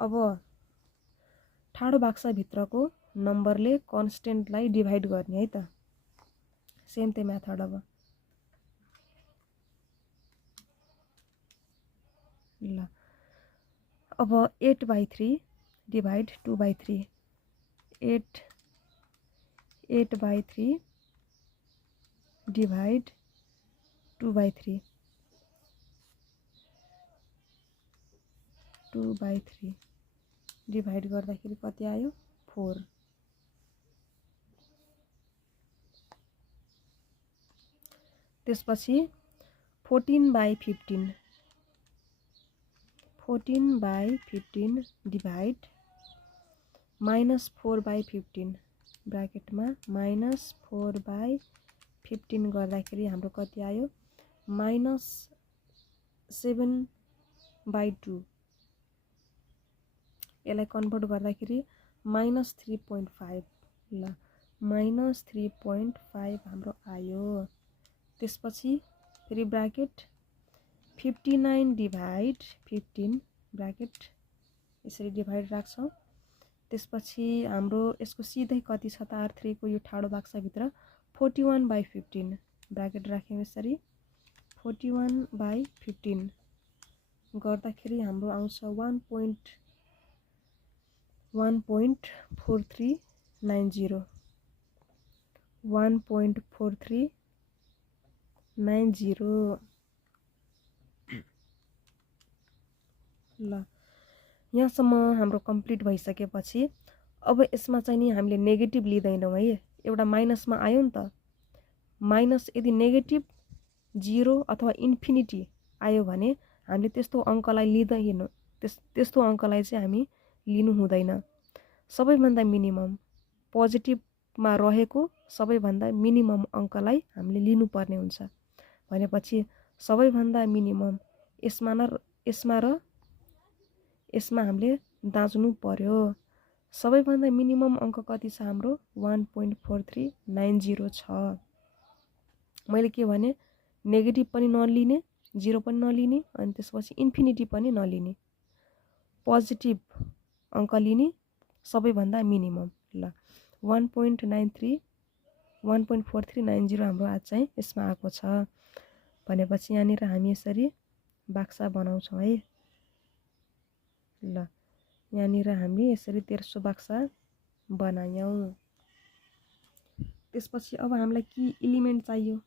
अब ठाडो बाक्सा भित्रको नम्बरले कन्स्टेन्टलाई डिभाइड गर्ने है त। सेम त्यही मेथड। अब 8/3 डिभाइड 2/3 8/3 डिभाइड 2/3 डिभाइड गर्दाखेरि कति आयो 4। त्यसपछि 14/15 डिभाइड -4/15 ब्राकेटमा -4/15 गर्दाखेरि हाम्रो कति आयो -7/2। यसलाई कन्भर्ट गर्दाखेरि -3.5। ल -3.5 हाम्रो आयो। त्यसपछि फेरि ब्राकेट 59 डिभाइड 15 ब्राकेट यसरी डिभाइड राख्छौँ। त्यसपछि हाम्रो यसको सिधै कति छ त R3 को यो ठाडो बाक्साभित्र 41/15 ब्राकेट राख्यौँ यसरी 41/15 गर्दाखेरि हाम्रो आउँछ 1.4390 1.4390। ल यहाँसम्म हाम्रो कम्प्लिट भइसकेपछि अब यसमा चाहिँ नि हामीले नेगेटिभ लिँदैनौँ है। एउटा माइनसमा आयो नि त। माइनस यदि नेगेटिभ 0 अथवा इन्फिनिटी आयो भने हामीले त्यस्तो अङ्कलाई लिँदैन। त्यस्तो अङ्कलाई चाहिँ हामी लिनु हुँदैन। सबैभन्दा मिनिमम पोजिटिभमा रहेको सबैभन्दा मिनिमम अङ्कलाई हामीले लिनुपर्ने हुन्छ भनेपछि सबैभन्दा मिनिमम यसमा हामीले दाच्नु पर्यो। सबैभन्दा मिनिमम अङ्क कति छ हाम्रो 1.4390 छ। मैले के भने नेगेटिभ पनि नलिने 0 पनि नलिने अनि त्यसपछि इन्फिनिटी पनि नलिने पोजिटिभ अङ्क लिने सबैभन्दा मिनिमम। ल 1.4390 हाम्रो आज चाहिँ यसमा आएको छ भनेपछि यहाँनिर हामी यसरी बाक्सा बनाउँछौँ है। ल यहाँनिर हामी यसरी तेर्सो बाक्सा बनायौँ। त्यसपछि अब हामीलाई की इलिमेन्ट चाहियो।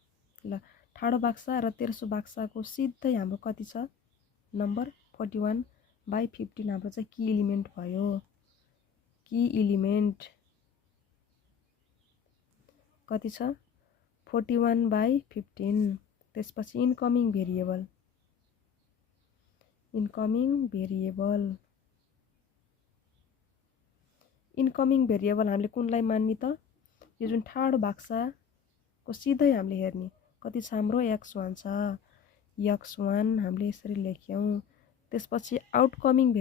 ल ठाडो बाक्सा र तेर्सो बाक्साको सिधै हाम्रो कति छ नम्बर 41/15 हाम्रो चाहिँ की इलिमेन्ट भयो। की इलिमेन्ट कति छ 41/15। त्यसपछि इन्कमिङ भेरिएबल हामीले कुनलाई मान्ने त यो जुन ठाडो बाक्साको सिधै हामीले हेर्ने कति छ हाम्रो x1 छ। x1 हामीले यसरी लेख्यौँ। त्यसपछि आउटकमिङ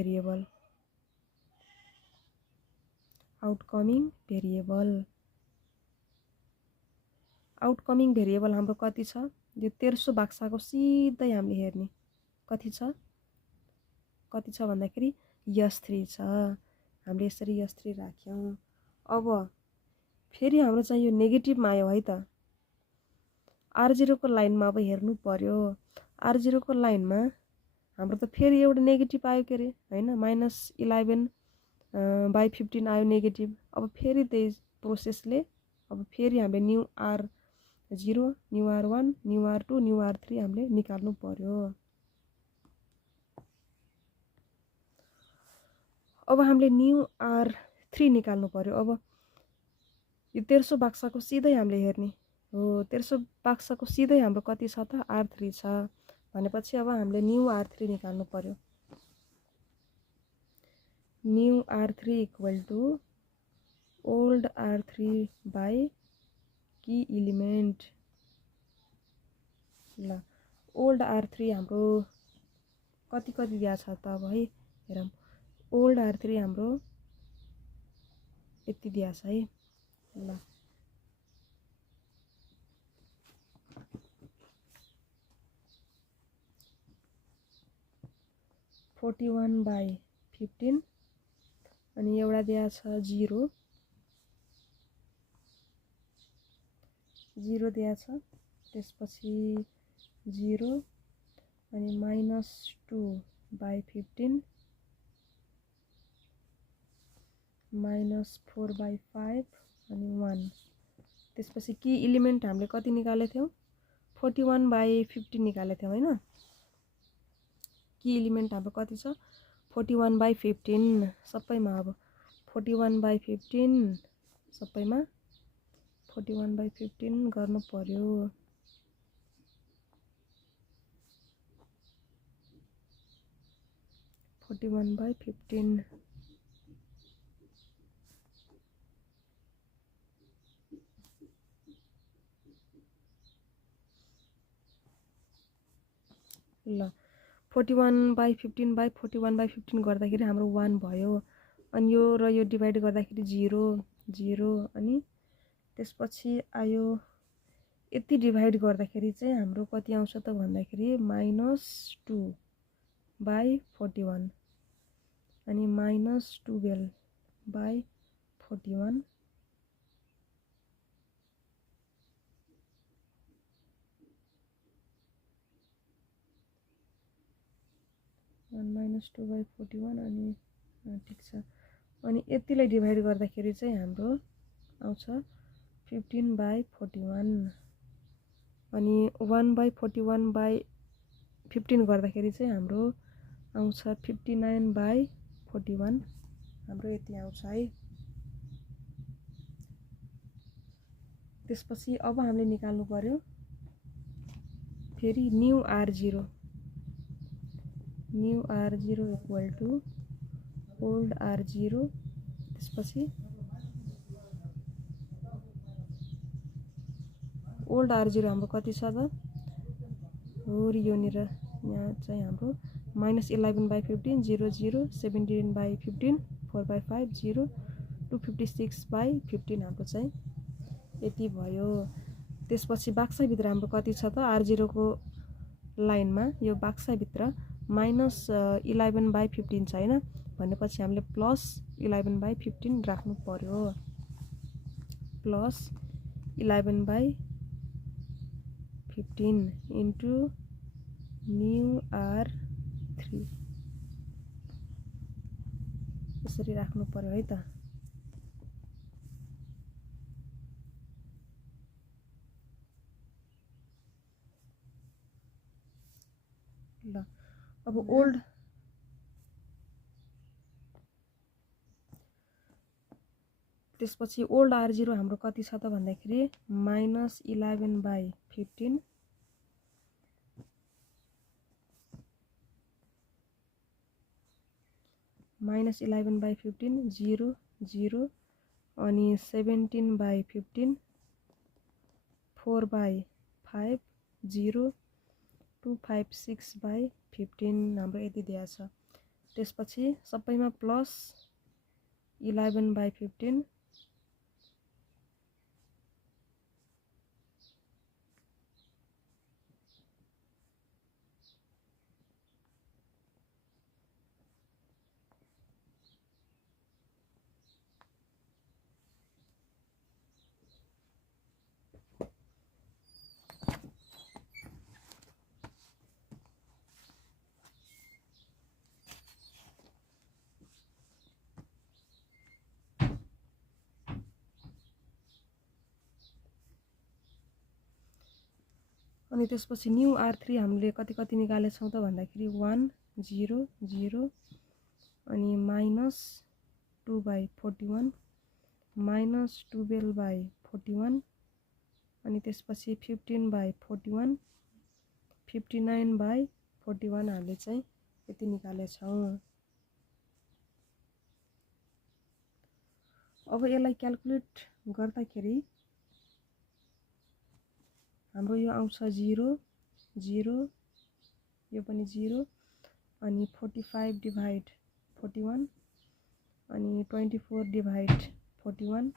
भेरिएबल हाम्रो कति छ यो तेर्सो बाक्साको सिधै हामीले हेर्ने कति छ भन्दाखेरि S3 छ। हामीले यसरी S3 राख्यौँ। अब फेरि हाम्रो चाहिँ यो नेगेटिभमा आयो है त। R0 को लाइनमा अब हेर्नु पर्यो। R0 को लाइनमा हाम्रो त फेरि एउटा नेगेटिभ आयो के अरे हैन, -11/15 आयो नेगेटिभ। अब फेरि त्यही प्रोसेसले अब फेरि हामीले new R0, new R1, new R2, new R3 हामीले निकाल्नु पर्यो। अब हामीले न्यू R3 निकाल्नु पर्यो। अब यो तेर्सो बाक्साको सिधै हामीले हेर्ने हो। तेर्सो बाक्साको सिधै हाम्रो कति छ त R3 छ भनेपछि अब हामीले न्यू R3 निकाल्नु पर्यो। New R3 equal to old R3 by key element. ल ओल्ड R3 हाम्रो कति दिया छ त अब है हेरौँ। ओल्ड R3 हाम्रो यति दिया छ है। ल 41/15 अनि एउटा दिया छ 0 दिया छ। त्यसपछि 0 अनि -2/15 -4/5 अनि 1। त्यसपछि की इलिमेन्ट हामीले कति निकालेको थियौँ 41/15 निकालेको थियौँ हैन। की इलिमेन्ट हाम्रो कति छ 41/15 सबैमा। अब 41/15 सबैमा 41/15 गर्नु पर्यो। ल 41/15 गर्दाखेरि हाम्रो 1 भयो। अनि यो र यो डिभाइड गर्दाखेरि 0 0 अनि त्यसपछि आयो यति डिभाइड गर्दाखेरि चाहिँ हाम्रो कति आउँछ त भन्दाखेरि -2/41 अनि -12/41 -2/41 अनि ठिक छ। अनि यतिलाई डिभाइड गर्दाखेरि चाहिँ हाम्रो आउँछ 15/41 अनि 1/41/15 गर्दाखेरि चाहिँ हाम्रो आउँछ 59/41 हाम्रो यति आउँछ है। त्यसपछि अब हामीले निकाल्नु पर्यो फेरि new R0 equal to old R0। त्यसपछि ओल्ड R0 हाम्रो कति छ त हो योनिर यहाँ चाहिँ हाम्रो -11/15 0 0 17/15 4/5 0 256/15 हाम्रो चाहिँ यति भयो। त्यसपछि बाक्साभित्र हाम्रो कति छ त R0 को लाइनमा यो बाक्साभित्र -11/15 छ हैन भनेपछि हामीले +11/15 राख्नु पर्यो। +11/15 इन्टु न्यू R3 यसरी राख्नु पर्यो है त। ल अब ओल्ड त्यसपछि ओल्ड R0 हाम्रो कति छ त भन्दाखेरि -11/15 -11/15 0 0 अनि 17/15 4/5 0 256/15 हाम्रो यति दिया छ। त्यसपछि सबैमा +11/15 अनि त्यसपछि न्यू R3 हामीले कति निकालेछौँ त भन्दाखेरि 1 0 0 अनि -2/41 -12/41 अनि त्यसपछि 15/41 59/41 हामीले चाहिँ यति निकालेछौँ। अब यसलाई क्याल्कुलेट गर्दाखेरि हाम्रो यो आउँछ 0 0 यो पनि 0 अनि 45/41 अनि 24/41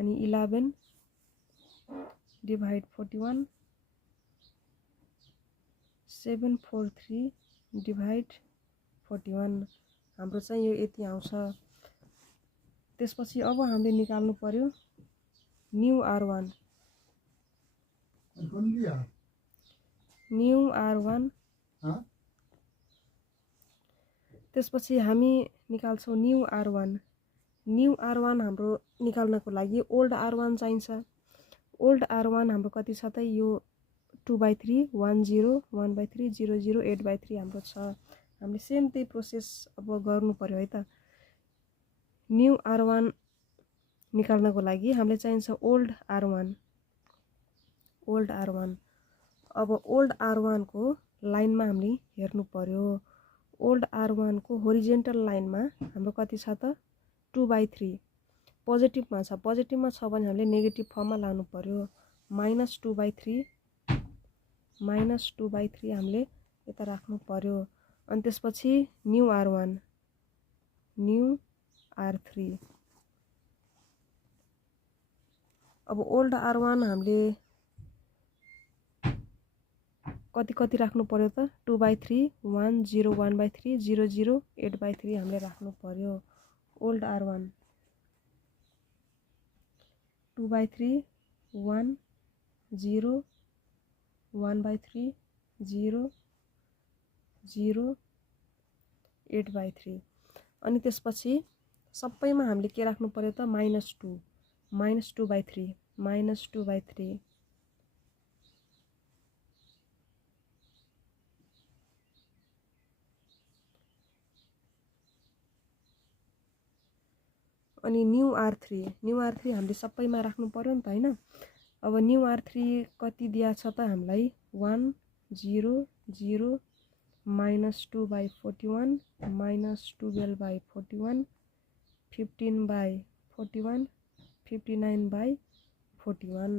अनि 11/41 743/41 हाम्रो चाहिँ यो यति आउँछ। त्यसपछि अब हामीले निकाल्नु पर्यो न्यू R1 त्यसपछि हामी निकाल्छौँ न्यू R1 हाम्रो निकाल्नको लागि ओल्ड R1 चाहिन्छ। ओल्ड R1 हाम्रो कति छ त यो 2/3 10 1/3 00 8/3 हाम्रो छ। हामीले सेम त्यही प्रोसेस अब गर्नु पर्यो है त। न्यू R1 निकाल्नको लागि हामीले चाहिन्छ ओल्ड R1 अब ओल्ड R1 को लाइनमा हामीले हेर्नु पर्यो। ओल्ड R1 को होरिजेन्टल लाइनमा हाम्रो कति छ त 2/3 पोजिटिभमा छ। पोजिटिभमा छ भने हामीले नेगेटिभ फर्ममा लानु पर्यो। -2/3 हामीले यता राख्नु पर्यो। अनि त्यसपछि न्यू R1 न्यू R3 अब ओल्ड R1 हामीले कति राख्नु पर्यो त 2/3 1 0 1/3 00 8/3 हामीले राख्नु पर्यो। ओल्ड R1 2/3 1 0 1/3 0 0 8/3 अनि त्यसपछि सबैमा हामीले के राख्नु पर्यो त -2/3 अनि न्यू R3 हामीले सबैमा राख्नु पर्यो नि त हैन। अब न्यू R3 कति दिया छ त हामीलाई 1 0 0 -2/41 -12/41 15/41 59/41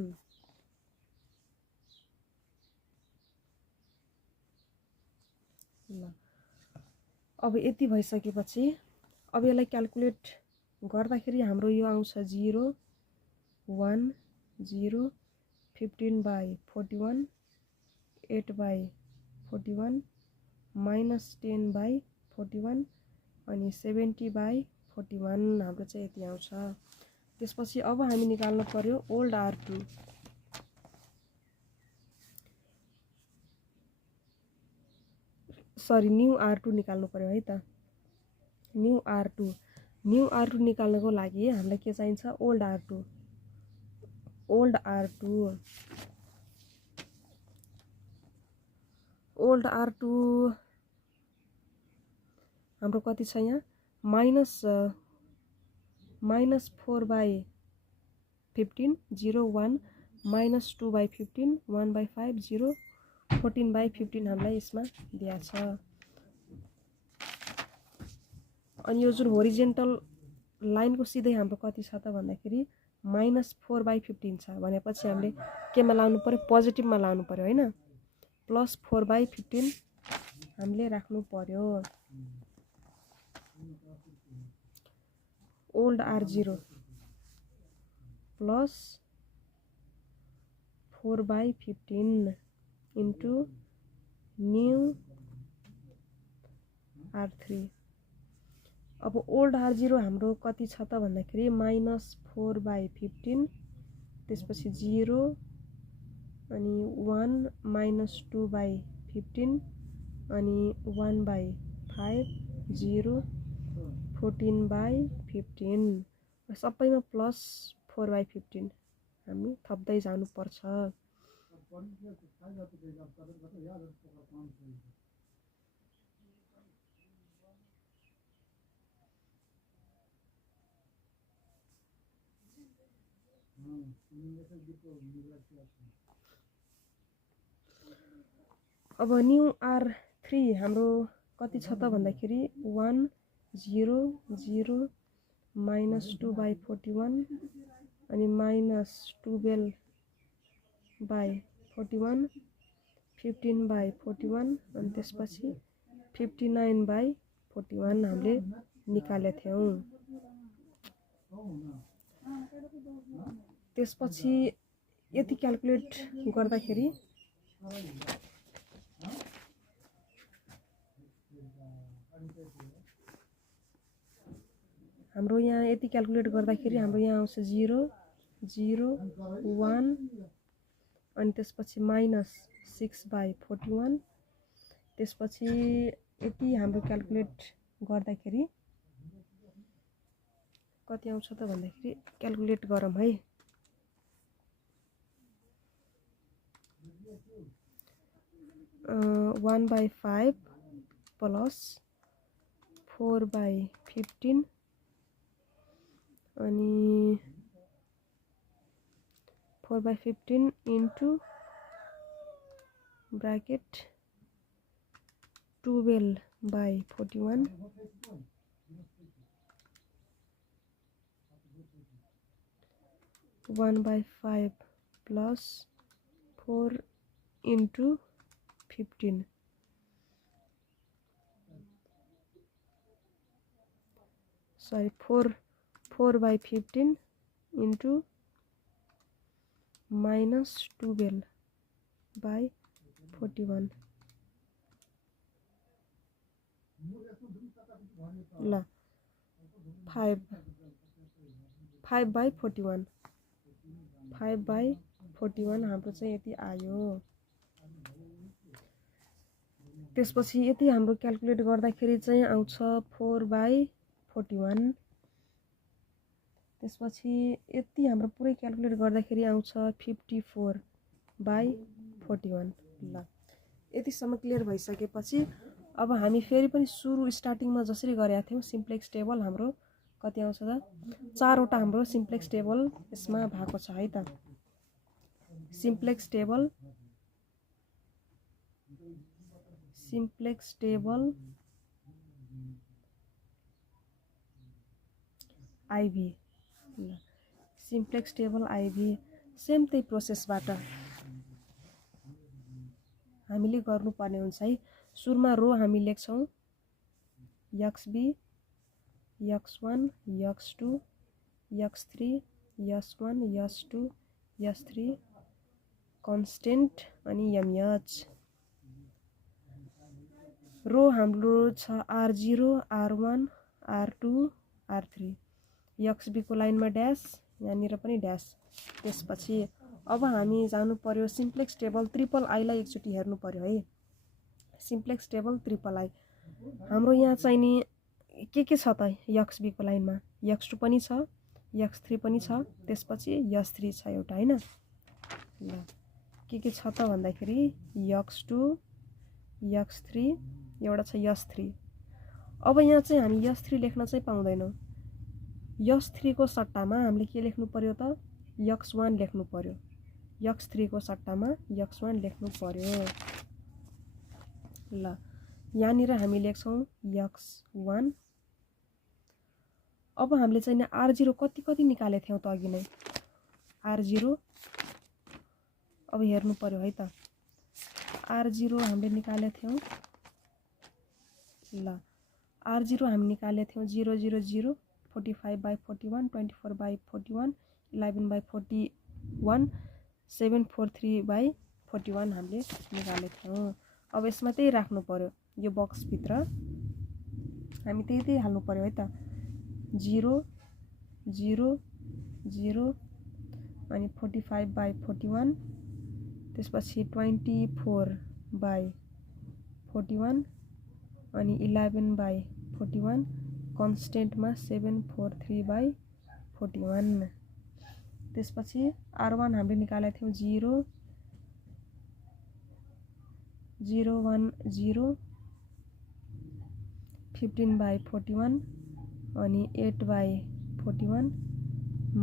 ल अब यति भइसकेपछि अब यसलाई क्याल्कुलेट गर्दाखेरि हाम्रो यो आउँछ 0 1 0 15/41 8/41 -10/41 अनि 70/41 हाम्रो चाहिँ यति आउँछ। त्यसपछि अब हामी निकाल्नु पर्यो old R2 sorry new R2 निकाल्नु पर्यो है त। न्यू R2 निकाल्नको लागि हामीलाई के चाहिन्छ ओल्ड R2 हाम्रो कति छ यहाँ -4/15 0 1 -2/15 1/5 0 14/15 हामीलाई यसमा दिया छ। अनि यो जुन होरिजेन्टल लाइनको सिधै हाम्रो कति छ त भन्दाखेरि -4/15 छ भनेपछि हामीले केमा लाउनु पर्यो पोजिटिभमा लाउनु पर्यो हैन। +4/15 हामीले राख्नु पर्यो। Old R0 +4/15 into new R3 अब ओल्ड R0 हाम्रो कति छ त भन्दाखेरि -4/15 त्यसपछि 0 अनि 1 -2/15 अनि 1/5 0 14/15 सबैमा +4/15 हामी थप्दै जानुपर्छ। अब न्यू R3 हाम्रो कति छ त भन्दाखेरि 1 0 0 -2/41 अनि -12/41 15/41 अनि त्यसपछि 59/41 हामीले निकालेका थियौं। त्यसपछि यति क्याल्कुलेट गर्दाखेरि हाम्रो यहाँ यति क्याल्कुलेट गर्दाखेरि हाम्रो यहाँ आउँछ 0 0 1 अनि त्यसपछि -6/41 त्यसपछि यति हाम्रो क्याल्कुलेट गर्दाखेरि कति आउँछ त भन्दाखेरि क्याल्कुलेट गरौँ है। 1/5 प्लस 4/15 अनि 4/15 into bracket 12/41 1/5 plus 4 into 15 sorry 4/15 into -12/41 ल 5/41 5/41 हाम्रो चाहिँ यति आयो। त्यसपछि यति हाम्रो क्याल्कुलेट गर्दाखेरि चाहिँ आउँछ 4/41 त्यसपछि यति हाम्रो पुरै क्याल्कुलेट गर्दाखेरि आउँछ 54/41 ल यतिसम्म क्लियर भइसकेपछि अब हामी फेरि पनि सुरु स्टार्टिङमा जसरी गरेका थियौं सिम्प्लेक्स टेबल हाम्रो कति आउँछ त 4 वटा हाम्रो सिम्प्लेक्स टेबल यसमा भएको छ है त। Simplex table Ivy simplex table Ivy same त्यही प्रोसेसबाट हामीले गर्नुपर्ने हुन्छ है। सुरुमा रो हामी लेख्छौं XB X1 X2 X3 S1 S2 S3 constant अनि MH। रो हाम्रो छ R0 R1 R2 R3 XB को लाइनमा ड्यास यहाँनिर पनि ड्यास। त्यसपछि अब हामी जानु पर्यो सिम्प्लेक्स टेबल ट्रिपल आई लाई एकचोटी हेर्नु पर्यो है। सिम्प्लेक्स टेबल ट्रिपल आई हाम्रो यहाँ चाहिँ नि के छ त XB को लाइनमा X2 पनि छ X3 पनि छ त्यसपछि S3 छ एउटा हैन। ल के छ त भन्दाखेरि X2 X3 एउटा छ S3। अब यहाँ चाहिँ हामी S3 लेख्न चाहिँ पाउँदैनौं। S3 को सट्टामा हामीले के लेख्नु पर्यो त X1 लेख्नु पर्यो। X3 को सट्टामा X1 लेख्नु पर्यो। ल यहाँनिर हामी लेख्छौं X1। अब हामीले चाहिँ R0 कति निकाले थियौं त अघि नै R0 अब हेर्नु पर्यो है त। R0 हामीले निकाले थियौं ल R0 हामी निकाले थियौं 0 0 0 45/41 24/41 11/41 743/41 हामीले निकाले थियौं। अब यसमा त्यही राख्नु पर्यो यो बक्स भित्र हामी त्यही हाल्नु पर्यो है त 0 0 0 अनि 45/41 त्यसपछि 24/41 अनि 11/41 कन्स्टेन्टमा 743/41 त्यसपछि R1 हामीले निकालेको थियौं 0 0 1 0 15/41 अनि 8/41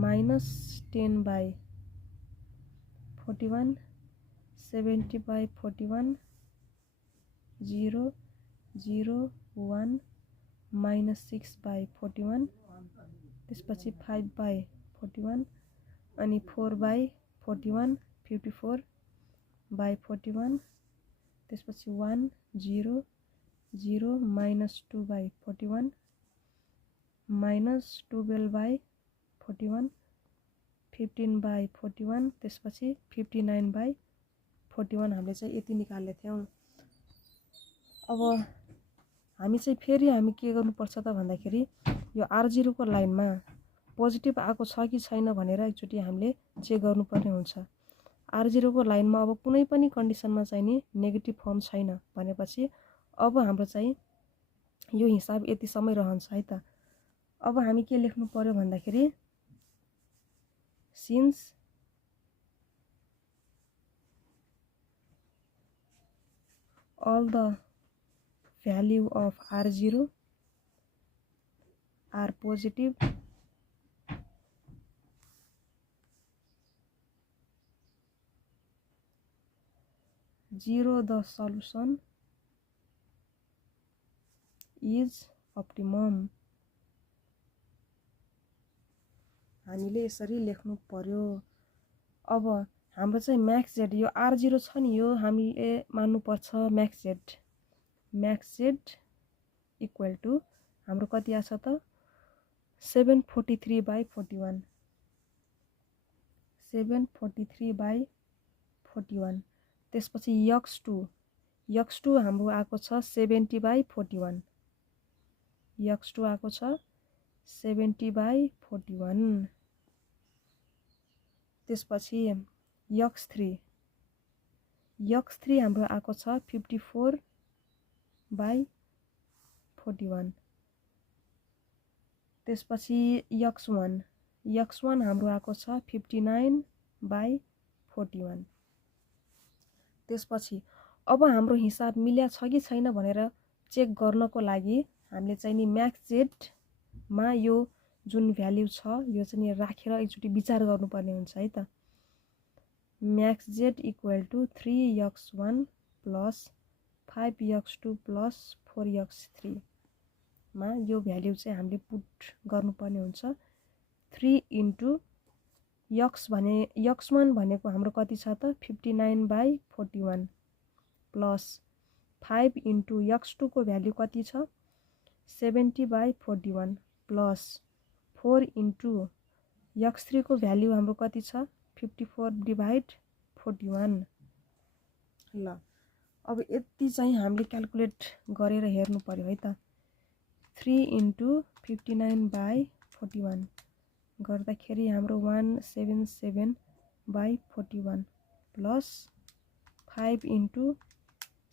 minus 10/41 70/41 0 0 1 minus 6/41 त्यसपछि 5/41 अनि 4/41 54/41 त्यसपछि 1 0 0 minus 2/41 minus 12/41 15/41 त्यसपछि 59/41 हामीले चाहिँ यति निकाल्ने थियौं। अब हामी चाहिँ फेरि हामी के गर्नुपर्छ त भन्दाखेरि यो R0 को लाइनमा पोजिटिभ आएको छ कि छैन भनेर एकचोटि हामीले चेक गर्नुपर्ने हुन्छ। R0 को लाइनमा अब कुनै पनि कन्डिसनमा चाहिँ नि नेगेटिभ फर्म छैन भनेपछि अब हाम्रो चाहिँ यो हिसाब यतिसम्म रहन्छ है त। अब हामी के लेख्नु पर्यो भन्दाखेरि since all the value of R0 are positive, the solution is optimum। हामीले यसरी लेख्नु पर्यो। अब हाम्रो चाहिँ म्याक्स जेड यो R0 छ नि यो हामीले मान्नुपर्छ म्याक्स जेड इक्वल टु हाम्रो कति आछ त 743/41 743/41 त्यसपछि x2 हाम्रो आएको छ 70/41 x2 आएको छ 70/41 त्यसपछि x3 हाम्रो आएको छ 54/41 त्यसपछि x1 हाम्रो आएको छ 59/41 त्यसपछि अब हाम्रो हिसाब मिल्या छ कि छैन भनेर चेक गर्नको लागि हामीले चाहिँ नि म्याक्स जेड मा यो जुन भ्याल्यु छ यो चाहिँ राखेर एकचोटि विचार गर्नुपर्ने हुन्छ है त। Max Z equal to 3x1 plus 5x2 plus 4x3 मा यो भ्याल्यु चाहिँ हामीले पुट गर्नुपर्ने हुन्छ। 3 इन्टु x1 भनेको हाम्रो कति छ त 59/41 प्लस 5 इन्टु x2 को भ्याल्यु कति छ 70/41 प्लस 4 इन्टु x3 को भ्याल्यु हाम्रो कति छ 54/41 ल। अब यति चाहिँ हामीले क्याल्कुलेट गरेर हेर्नु पर्यो है त। 3 इन्टु 59/41 गर्दाखेरि हाम्रो 177/41 प्लस 5 इन्टु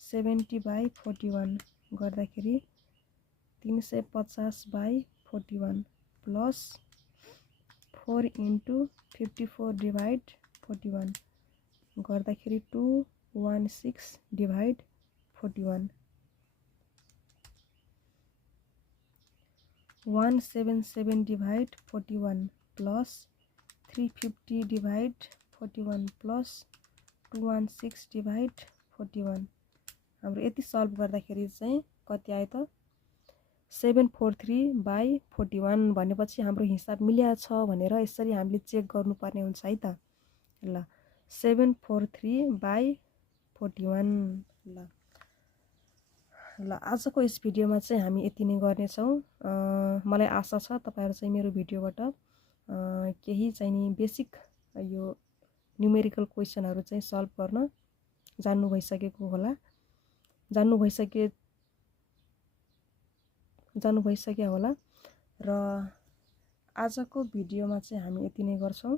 70/41 गर्दाखेरि 350/41 प्लस 4 इन्टु 54/41 गर्दाखेरि 216/41 177/41 प्लस 350/41 प्लस 216/41 हाम्रो यति सल्भ गर्दाखेरि चाहिँ कति आयो त 743/41 भनेपछि हाम्रो हिसाब मिल्या छ भनेर यसरी हामीले चेक गर्नुपर्ने हुन्छ है त। ल 743/41 ल आजको यस भिडियोमा चाहिँ हामी यति नै गर्नेछौँ। मलाई आशा छ तपाईहरु चाहिँ मेरो भिडियोबाट केही चाहिँ नि बेसिक यो न्युमेरिकल क्वेशनहरु चाहिँ सल्भ गर्न जान्नु भइसकेको होला र आजको भिडियोमा चाहिँ हामी यति नै गर्छौं।